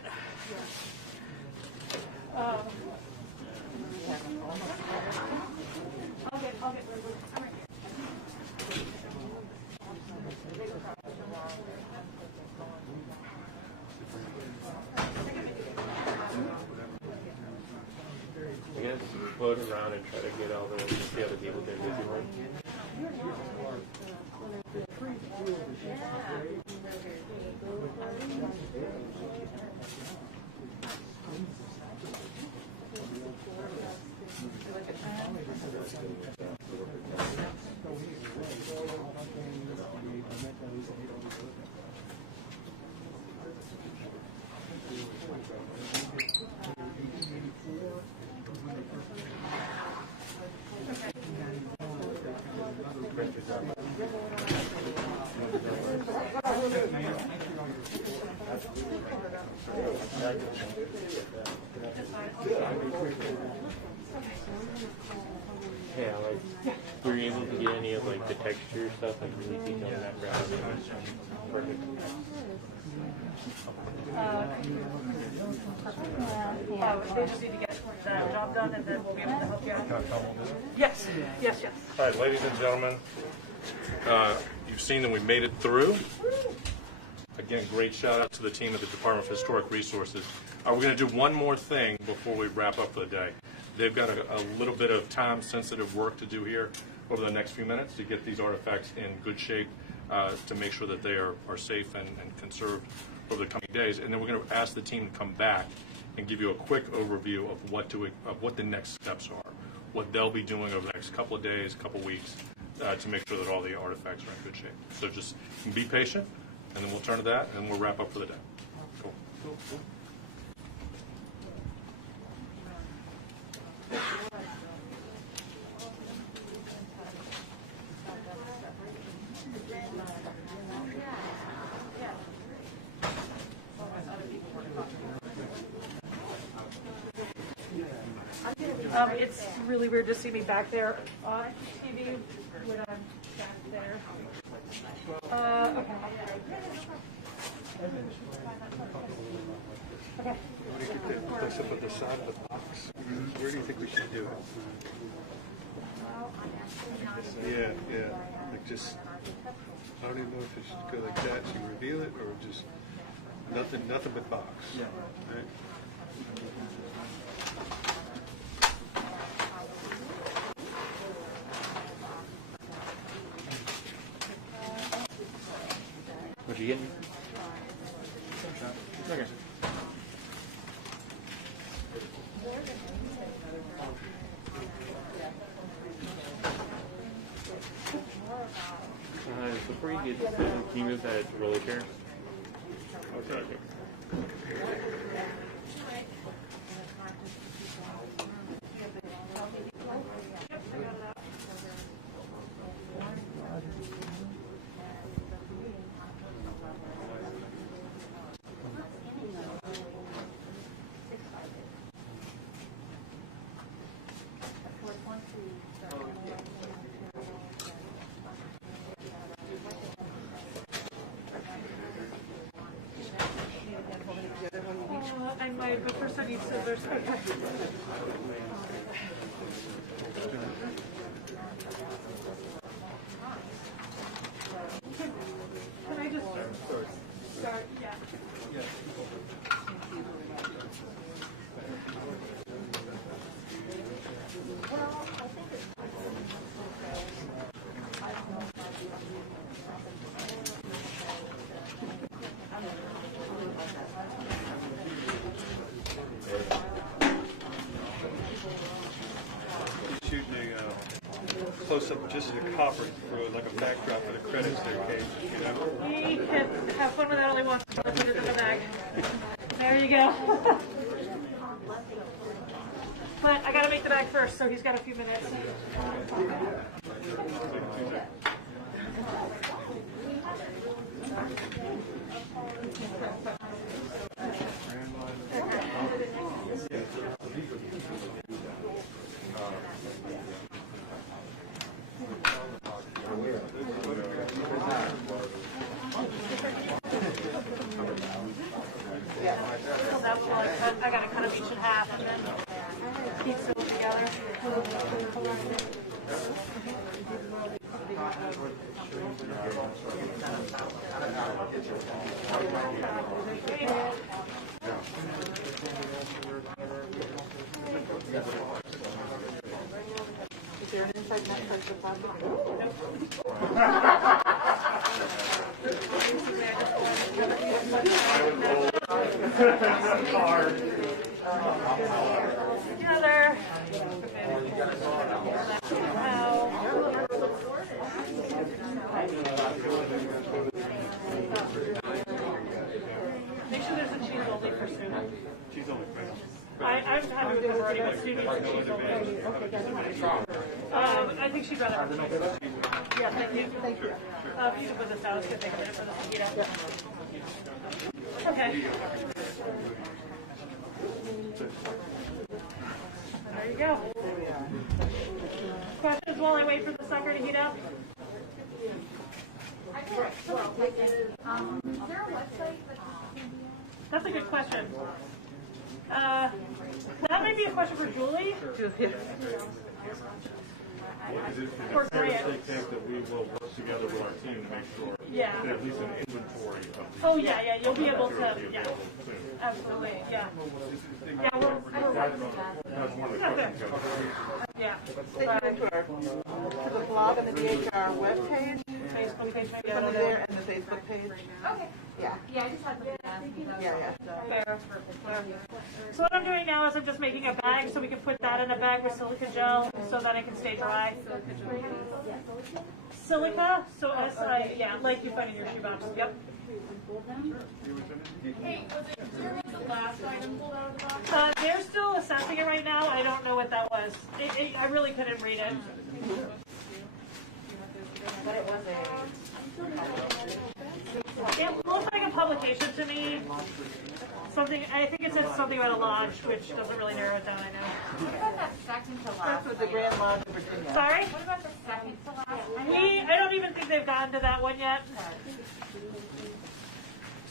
Float around and try to get all the other people they're busy with. Yeah, like, were you able to get any of like the texture stuff, like really detailed in that graph? Perfect. They just need to get that job done, and then we'll be able to help you out. Yes, yes, yes. All right, ladies and gentlemen, you've seen that we made it through. Again, great shout out to the team at the Department of Historic Resources. We're going to do one more thing before we wrap up for the day. They've got a little bit of time-sensitive work to do here over the next few minutes to get these artifacts in good shape, to make sure that they are safe and conserved over the coming days. And then we're going to ask the team to come back and give you a quick overview of what the next steps are, what they'll be doing over the next couple of days, couple of weeks, to make sure that all the artifacts are in good shape. So just be patient, and then we'll turn to that, and we'll wrap up for the day. Cool. Cool. It's really weird to see me back there on TV when I'm back there. Okay. Okay. What do you think that place up at the side of the box? Where do you think we should do it? Yeah. Like just, I don't even know if it should go like that, so you reveal it, or just nothing but box. Yeah. Right? What'd you get? Okay. Before you get, can you move that roller chair? Okay. I might, but first I need scissors. Okay. Can I just start? Yeah. Shooting a close-up just of the copper for like a backdrop for the credits there, Kate. You know? He can have fun with that all he wants. I'll put it in the bag. There you go. But I gotta make the bag first, so he's got a few minutes. I gotta cut them each in half and then piece them together. Is there an inside neck for the pocket? Together. Make sure there's a cheese only for students. She's only I'm happy with the already, but students are cheese only. I think she'd rather have cheese. Yeah, thank you. Thank you. You can put this out. It's going to take a minute for this to heat up. Okay. There you go. Questions while I wait for the sucker to heat up? Is there a website That's a good question. That might be a question for Julie. Is it Or fair to Grant. say, Kate, that we will work together with our team to make sure Yeah. that at least an inventory of these Oh yeah, yeah. You'll be able to. materials will be Yeah. available soon? Absolutely. Yeah. Yeah. Well, That's one of the questions. yeah. Take it into our, to the blog and the DHR webpage. Facebook page maybe. Put it there and the Facebook page. Okay. Yeah. Yeah, I just had to ask. Yeah. Fair. So what I'm doing now is I'm just making a bag so we can put that in a bag with silica gel so that it can stay dry. Silica, so yeah, like you find in your shoebox. Yep. Hey, was the last item pulled out of the box? They're still assessing it right now. I don't know what that was. I really couldn't read it. But it was It looks like a publication to me. Something, I think it says something about a lodge, which doesn't really narrow it down, I know. What about that second to last? That's with the Grand Lodge of Virginia. Sorry? What about the second to last? I don't even think they've gotten to that one yet.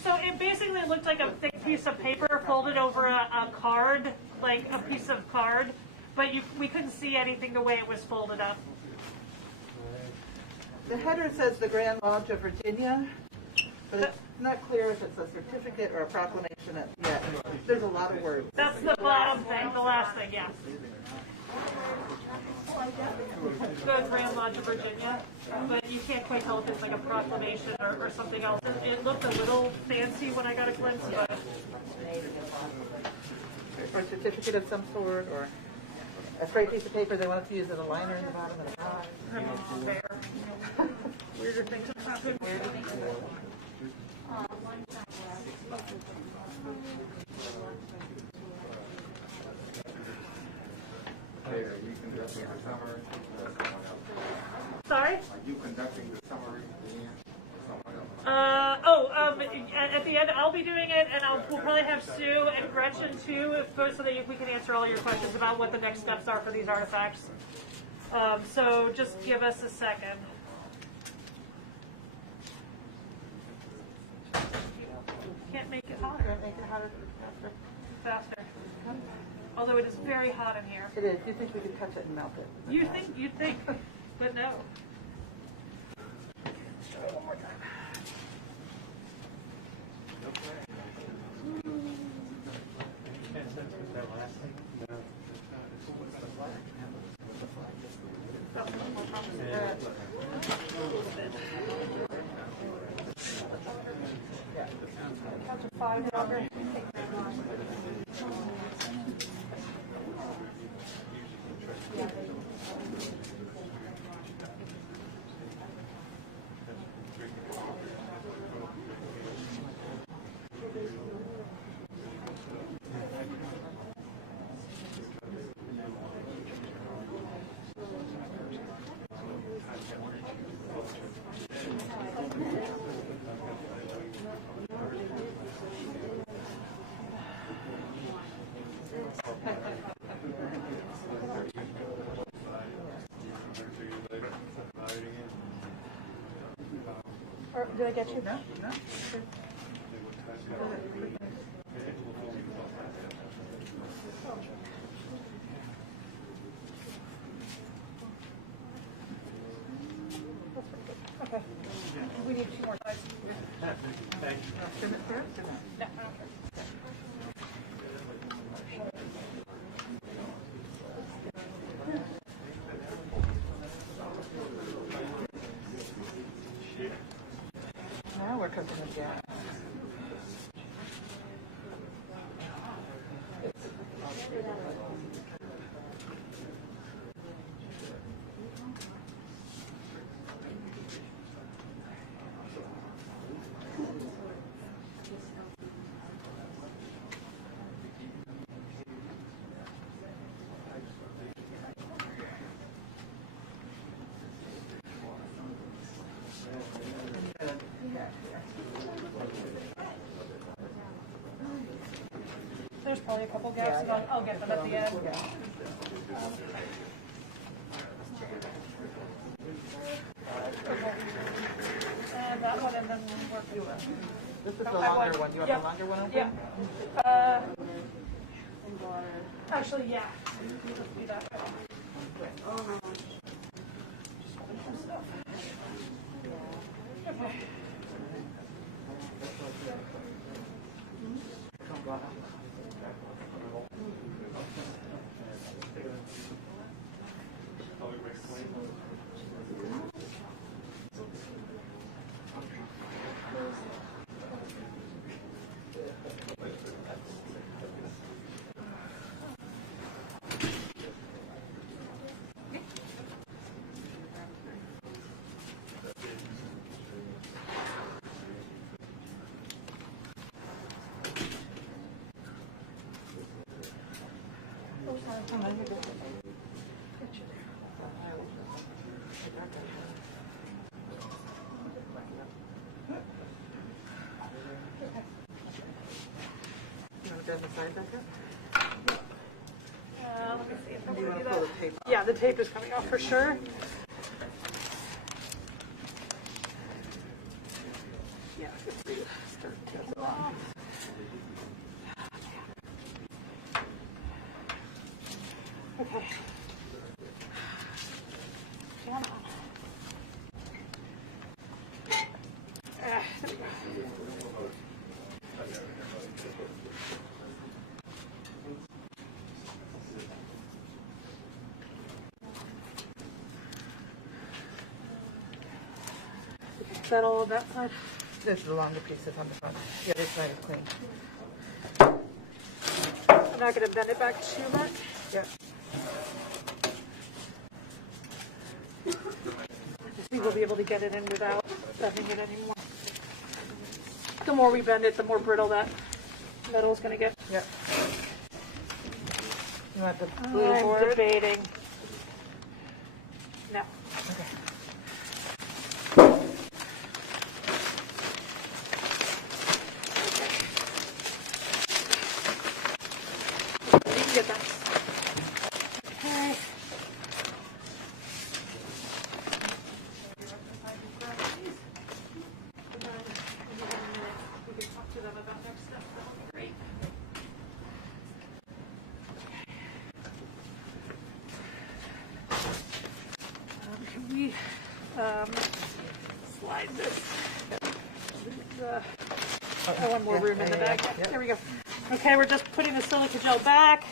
So it basically looked like a thick piece of paper folded over a card, like a piece of card, but we couldn't see anything the way it was folded up. The header says the Grand Lodge of Virginia, but it's not clear if it's a certificate or a proclamation yet. There's a lot of words. That's the bottom thing, the last thing, yeah. The Grand Lodge of Virginia, but you can't quite tell if it's like a proclamation or something else. It looked a little fancy when I got a glimpse, but Or a certificate of some sort, or a straight piece of paper they want us to use as a liner in the bottom of the box. fair. Weirder things have happened. Hey, are you conducting the summary? Or someone else? Sorry? Are you conducting the summary again? Or someone else? At the end, I'll be doing it, and we'll probably have Sue and Gretchen too, so that we can answer all your questions about what the next steps are for these artifacts. So just give us a second. Can't make it hotter. Can't make it hotter faster. Faster. Although it is very hot in here. It is. You think we could touch it and melt it? You'd think, but no. One more time. Or, did I get you? No, no. Okay. We need 2 more sides. Thank you. Send it there? Send it. No, I don't care. Now we're cooking with gas. There's probably a couple gaps, and I'll get them at the end. And that one, and then we'll work with it. This is the longer one. You have the longer one open? Yeah. Actually, yeah. Let's do that way. Just holding some stuff. Okay. Down the side back up? Let me see if I'm You going to want do to pull that. the tape off? Yeah, the tape is coming off for sure. Yeah, good for you. Start taking it off. Okay. Come on. There we go. Is that all of that side? This is the longer pieces on the front. The other side is clean. I'm not going to bend it back too much. Yeah. I just think we'll be able to get it in without bending it anymore. The more we bend it, the more brittle that metal is going to get. Yeah. You want the blue I'm board? debating. No. Okay. You can get that. Okay. We can talk to them about next steps. That would be great. Can we slide this? I want more room in the bag. Yeah, there we go. Okay, we're just putting the silica gel back.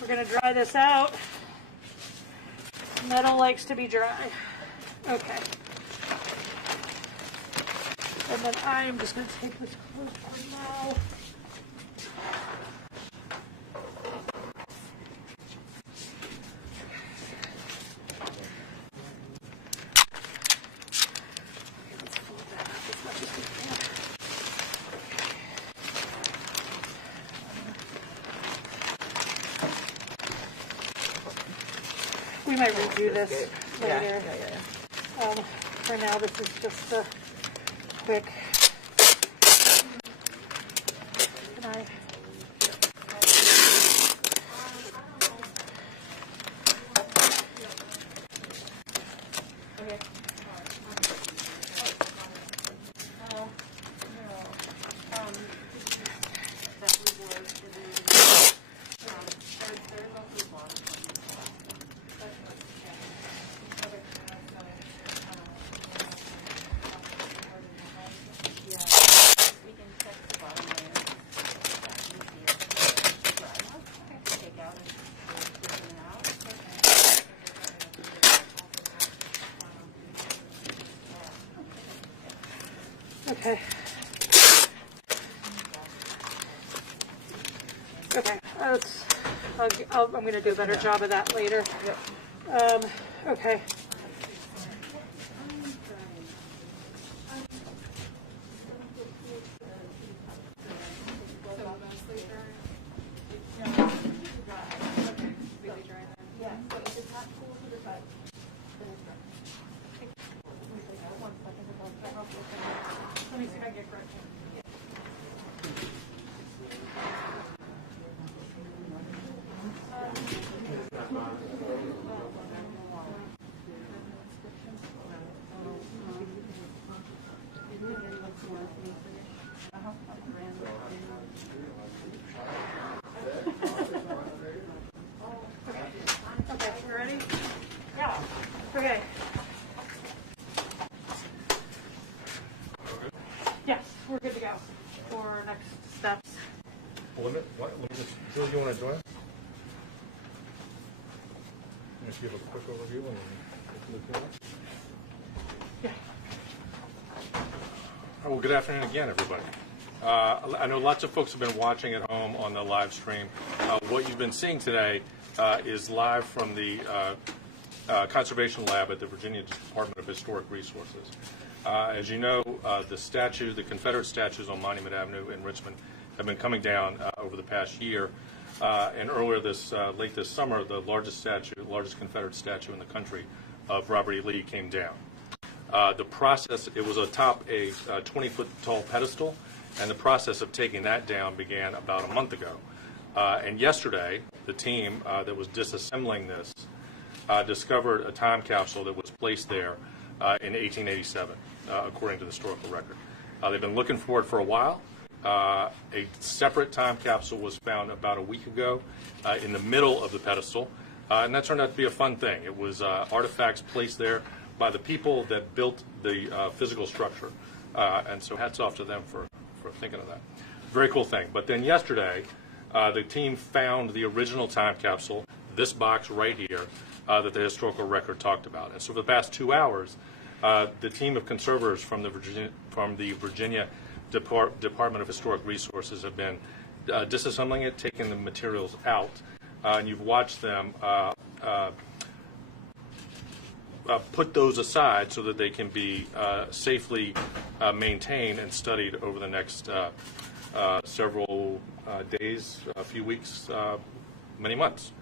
We're going to dry this out. Metal likes to be dry. Okay. And then I'm just going to take this close for now. Let's fold that up as much as we can. We might redo this later. For now, this is just a quick. Can I? Okay. Okay. Okay. I'm going to do a better job of that later. Okay. for next steps. Well, let me just, Julie, you want to join us? If you have a quick overview and then Yeah. Oh, well, good afternoon again, everybody. I know lots of folks have been watching at home on the live stream. What you've been seeing today is live from the Conservation Lab at the Virginia Department of Historic Resources. As you know, the Confederate statues on Monument Avenue in Richmond have been coming down over the past year. And earlier late this summer, the largest Confederate statue in the country of Robert E. Lee came down. The process, it was atop a 20-foot tall pedestal, and the process of taking that down began about a month ago. And yesterday, the team that was disassembling this discovered a time capsule that was placed there in 1887, according to the historical record. They've been looking for it for a while. A separate time capsule was found about a week ago in the middle of the pedestal, and that turned out to be a fun thing. It was artifacts placed there by the people that built the physical structure, and so hats off to them for thinking of that. Very cool thing. But then yesterday, the team found the original time capsule, this box right here, that the historical record talked about. And so for the past 2 hours, the team of conservators from the Virginia Department of Historic Resources have been disassembling it, taking the materials out, and you've watched them put those aside so that they can be safely maintained and studied over the next several days, a few weeks, many months.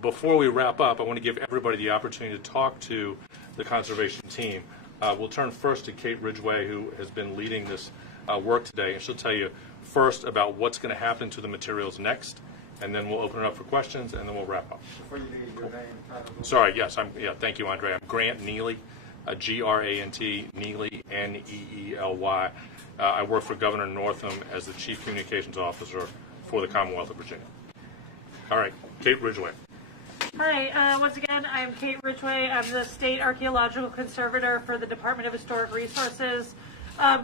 Before we wrap up, I want to give everybody the opportunity to talk to the conservation team. We'll turn first to Kate Ridgway, who has been leading this work today, and she'll tell you first about what's going to happen to the materials next, and then we'll open it up for questions, and then we'll wrap up. Before you leave, your name, title. Sorry, yes, thank you, Andre. I'm Grant Neely, G-R-A-N-T, Neely, N-E-E-L-Y. I work for Governor Northam as the Chief Communications Officer for the Commonwealth of Virginia. All right, Kate Ridgway. Hi, once again, I'm Kate Ridgway. I'm the State Archaeological Conservator for the Department of Historic Resources.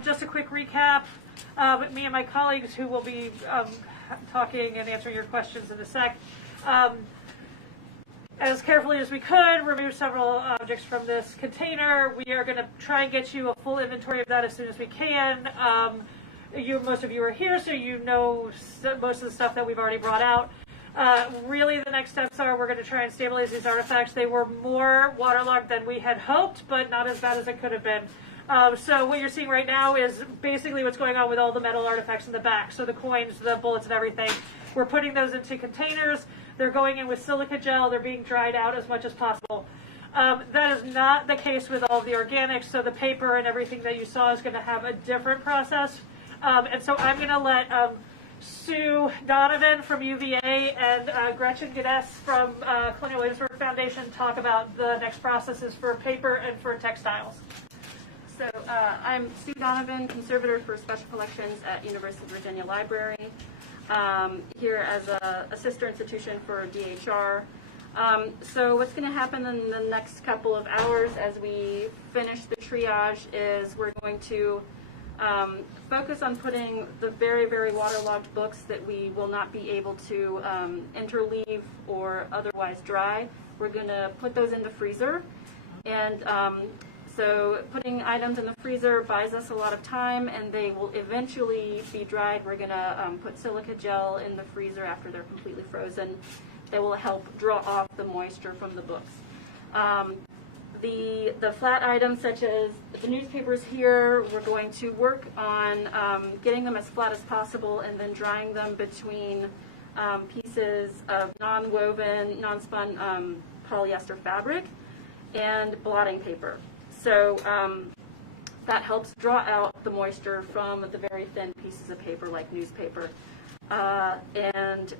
Just a quick recap. Me and my colleagues who will be talking and answering your questions in a sec, as carefully as we could, remove several objects from this container. We are going to try and get you a full inventory of that as soon as we can. Most of you are here, so you know most of the stuff that we've already brought out. Really, the next steps are we're going to try and stabilize these artifacts. They were more waterlogged than we had hoped, but not as bad as it could have been. So what you're seeing right now is basically what's going on with all the metal artifacts in the back. So the coins, the bullets, and everything. We're putting those into containers. They're going in with silica gel. They're being dried out as much as possible. That is not the case with all of the organics. So the paper and everything that you saw is going to have a different process. And so I'm going to let Sue Donovan from UVA and Gretchen Geddes from Colonial Williamsburg Foundation talk about the next processes for paper and for textiles. So I'm Sue Donovan, Conservator for Special Collections at University of Virginia Library, here as a sister institution for DHR. So what's going to happen in the next couple of hours as we finish the triage is we're going to focus on putting the very, very waterlogged books that we will not be able to interleave or otherwise dry. We're going to put those in the freezer, and so putting items in the freezer buys us a lot of time, and they will eventually be dried. We're going to put silica gel in the freezer after they're completely frozen. That will help draw off the moisture from the books. The flat items, such as the newspapers here, we're going to work on getting them as flat as possible and then drying them between pieces of non-woven, non-spun polyester fabric and blotting paper. So that helps draw out the moisture from the very thin pieces of paper like newspaper. And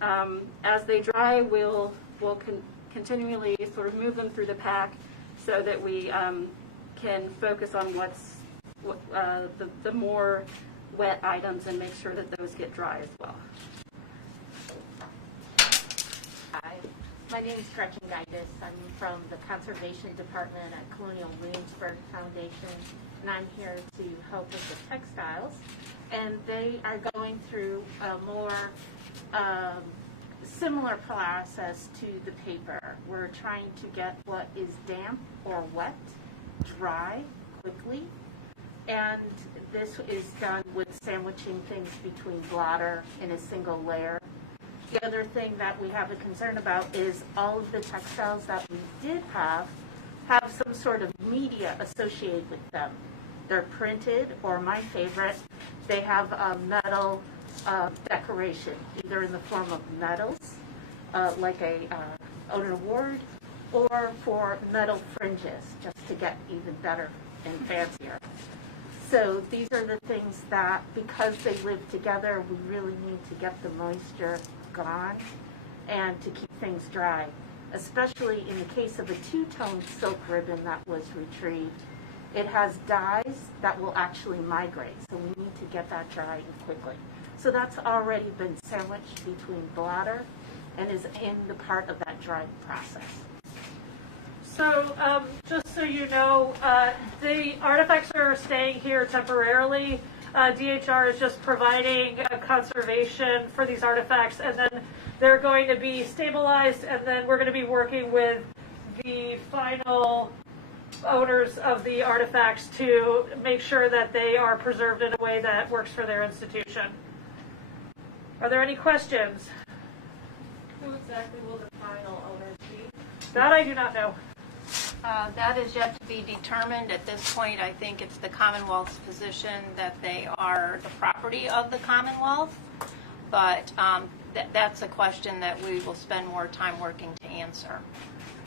as they dry, we'll continually sort of move them through the pack so that we can focus on the more wet items and make sure that those get dry as well. Hi, my name is Gretchen Geddes. I'm from the Conservation Department at Colonial Williamsburg Foundation, and I'm here to help with the textiles. and they are going through a more similar process to the paper. We're trying to get what is damp or wet, dry quickly, and this is done with sandwiching things between blotter in a single layer. The other thing that we have a concern about is all of the textiles that we did have some sort of media associated with them. They're printed, or my favorite, they have a metal decoration, either in the form of medals, like an award, or for metal fringes, just to get even better and fancier. So these are the things that, because they live together, we really need to get the moisture gone and to keep things dry, especially in the case of a two-tone silk ribbon that was retrieved. It has dyes that will actually migrate, so we need to get that dry quickly. So that's already been sandwiched between blotter and is in the part of that drying process. So just so you know, the artifacts are staying here temporarily. DHR is just providing a conservation for these artifacts, and then they're going to be stabilized, and then we're going to be working with the final owners of the artifacts to make sure that they are preserved in a way that works for their institution. Are there any questions? Who exactly will the final owners be? That I do not know. That is yet to be determined. At this point, I think it's the Commonwealth's position that they are the property of the Commonwealth, but that's a question that we will spend more time working to answer.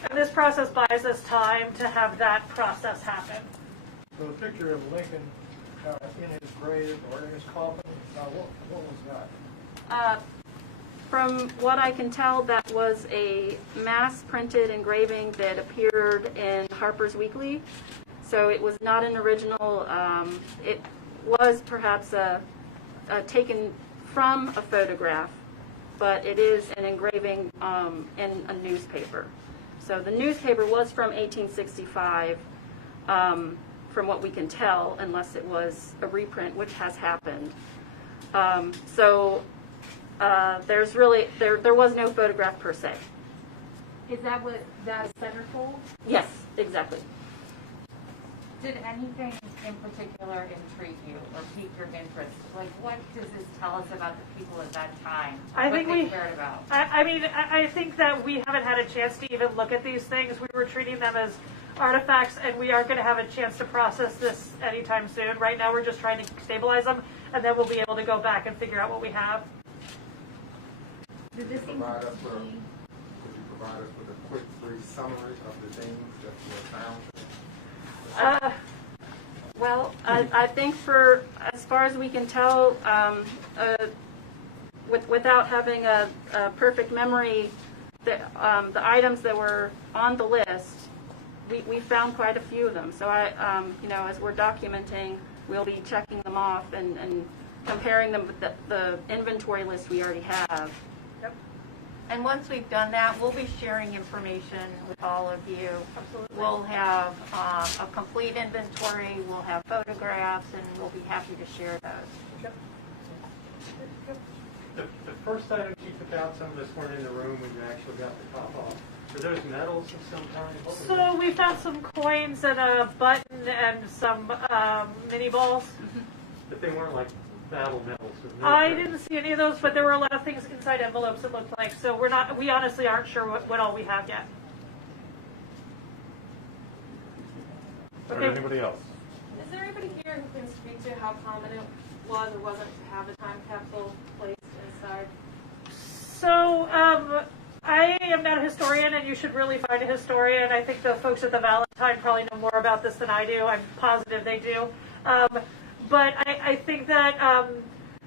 And this process buys us time to have that process happen. So the picture of Lincoln in his grave or in his coffin, what was that? From what I can tell, that was a mass-printed engraving that appeared in Harper's Weekly. So it was not an original. It was perhaps taken from a photograph, but it is an engraving in a newspaper. So the newspaper was from 1865, from what we can tell, unless it was a reprint, which has happened. There's really, there was no photograph per se. Is that what that centerfold? Yes, exactly. Did anything in particular intrigue you or pique your interest? Like, what does this tell us about the people at that time? I think we cared about? I think that we haven't had a chance to even look at these things. We were treating them as artifacts, and we aren't going to have a chance to process this anytime soon. Right now, we're just trying to stabilize them, and then we'll be able to go back and figure out what we have. Could you provide us with a quick, brief summary of the things that were found? Well, I think for as far as we can tell, without having a perfect memory, the items that were on the list, we found quite a few of them. So as we're documenting, we'll be checking them off and comparing them with the inventory list we already have. And once we've done that, we'll be sharing information with all of you. Absolutely. We'll have a complete inventory, we'll have photographs, and we'll be happy to share those. Yep. The first items you took out, some of us weren't in the room when you actually got the top off. Were those medals of some kind? So we found some coins and a button and some mini balls. But they weren't like battle medals. I didn't see any of those, but there were a lot of things inside envelopes, it looked like. So we honestly aren't sure what all we have yet. Okay. Anybody else? Is there anybody here who can speak to how common it was or wasn't to have a time capsule placed inside? So I am not a historian, and you should really find a historian. I think the folks at the Valentine probably know more about this than I do. I'm positive they do. But I think that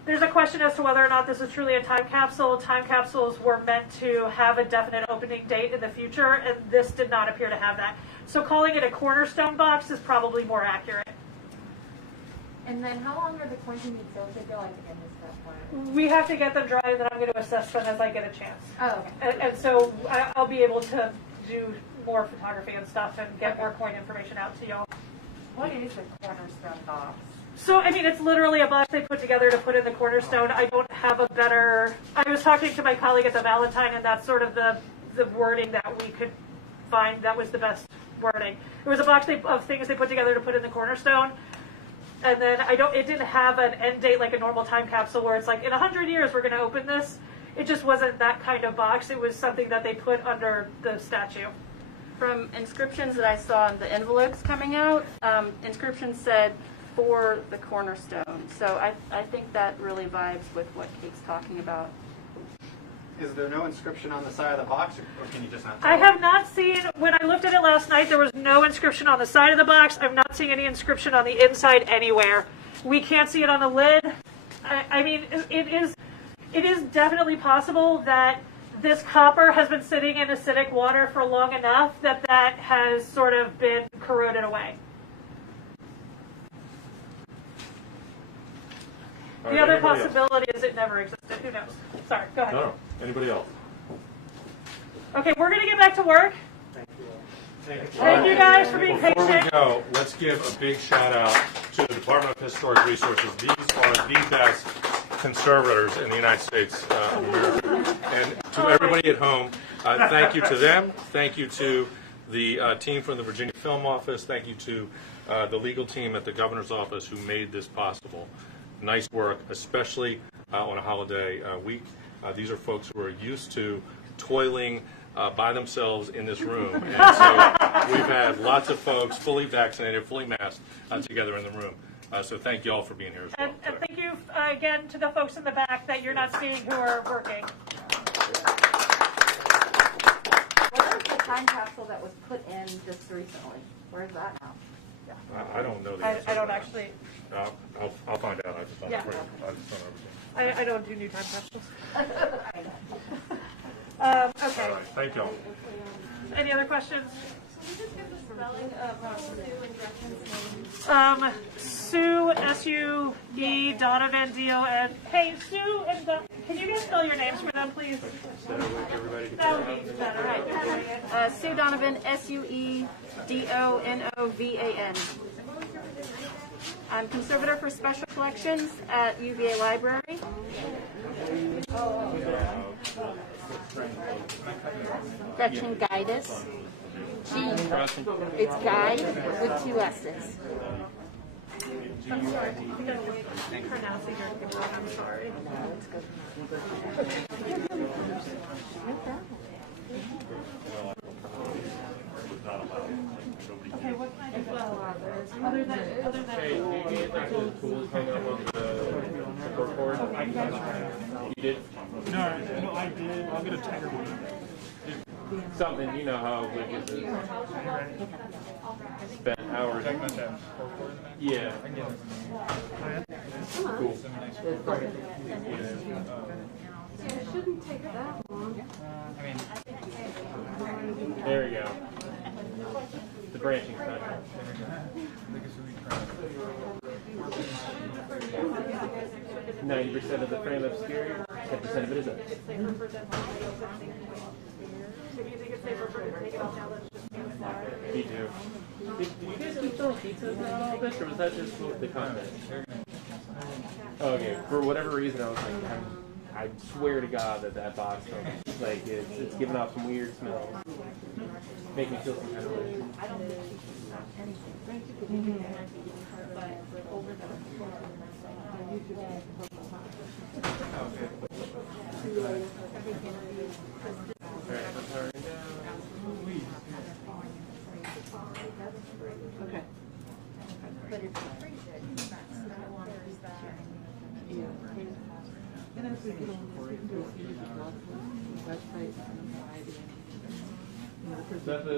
there's a question as to whether or not this is truly a time capsule. Time capsules were meant to have a definite opening date in the future, and this did not appear to have that. So calling it a cornerstone box is probably more accurate. And then how long are the coins you need to go? I think I missed that part. We have to get them dry, and then I'm going to assess them as I get a chance. Oh, okay. And so I'll be able to do more photography and stuff and get more coin information out to y'all. What is a cornerstone box? So, I mean, it's literally a box they put together to put in the cornerstone. I don't have a better, I was talking to my colleague at the Valentine, and that's sort of the wording that we could find that was the best wording. It was a box of things they put together to put in the cornerstone. And then it didn't have an end date like a normal time capsule where it's like, in 100 years we're going to open this. It just wasn't that kind of box. It was something that they put under the statue. From inscriptions that I saw in the envelopes coming out, inscriptions said, for the cornerstone. So I think that really vibes with what Kate's talking about. Is there no inscription on the side of the box, or can you just not tell? I have not seen, when I looked at it last night, there was no inscription on the side of the box. I'm not seeing any inscription on the inside anywhere. We can't see it on the lid. I mean, it is definitely possible that this copper has been sitting in acidic water for long enough that has sort of been corroded away. The other possibility is it never existed. Who knows? Sorry, go ahead. No. Anybody else? Okay, we're going to get back to work. Thank you guys for being patient. Before we go, let's give a big shout out to the Department of Historic Resources. These are the best conservators in the United States of America. And to everybody at home, thank you to them. Thank you to the team from the Virginia Film Office. Thank you to the legal team at the governor's office who made this possible. Nice work, especially on a holiday week. These are folks who are used to toiling by themselves in this room. And so we've had lots of folks fully vaccinated, fully masked together in the room. So thank you all for being here as well. And thank you again to the folks in the back that you're not seeing who are working. Where is the time capsule that was put in just recently? Where is that now? I don't know the answer. I don't actually. I'll find out. I just don't know. I don't do new time capsules. Okay. All right. Thank y'all. Any other questions? Sue, S-U-E, Donovan, D-O-N. Hey, Sue and can you guys spell your names for them, please? That would be better. Sue Donovan, S-U-E-D-O-N-O-V-A-N. I'm conservator for special collections at UVA Library. Gretchen Guidus. It's guide with 2 S's. I'm sorry. Pronouncing your name wrong. I'm sorry. Okay, what kind of other than Hey, do you get like the tools hung up on the board? You did? No, I did. I'll get a tighter one. Something, you know how like it's spent hours. Yeah. Cool. It shouldn't take that long. There we go. The branching side. 90% of the frame obscure, 10% of it is up. Me too. Did you guys keep throwing pizzas and all this, or was that just the comment? Okay, for whatever reason, I was like, I swear to God that box, like, it's giving off some weird smells. Make me feel some kind of way. Okay. Is that the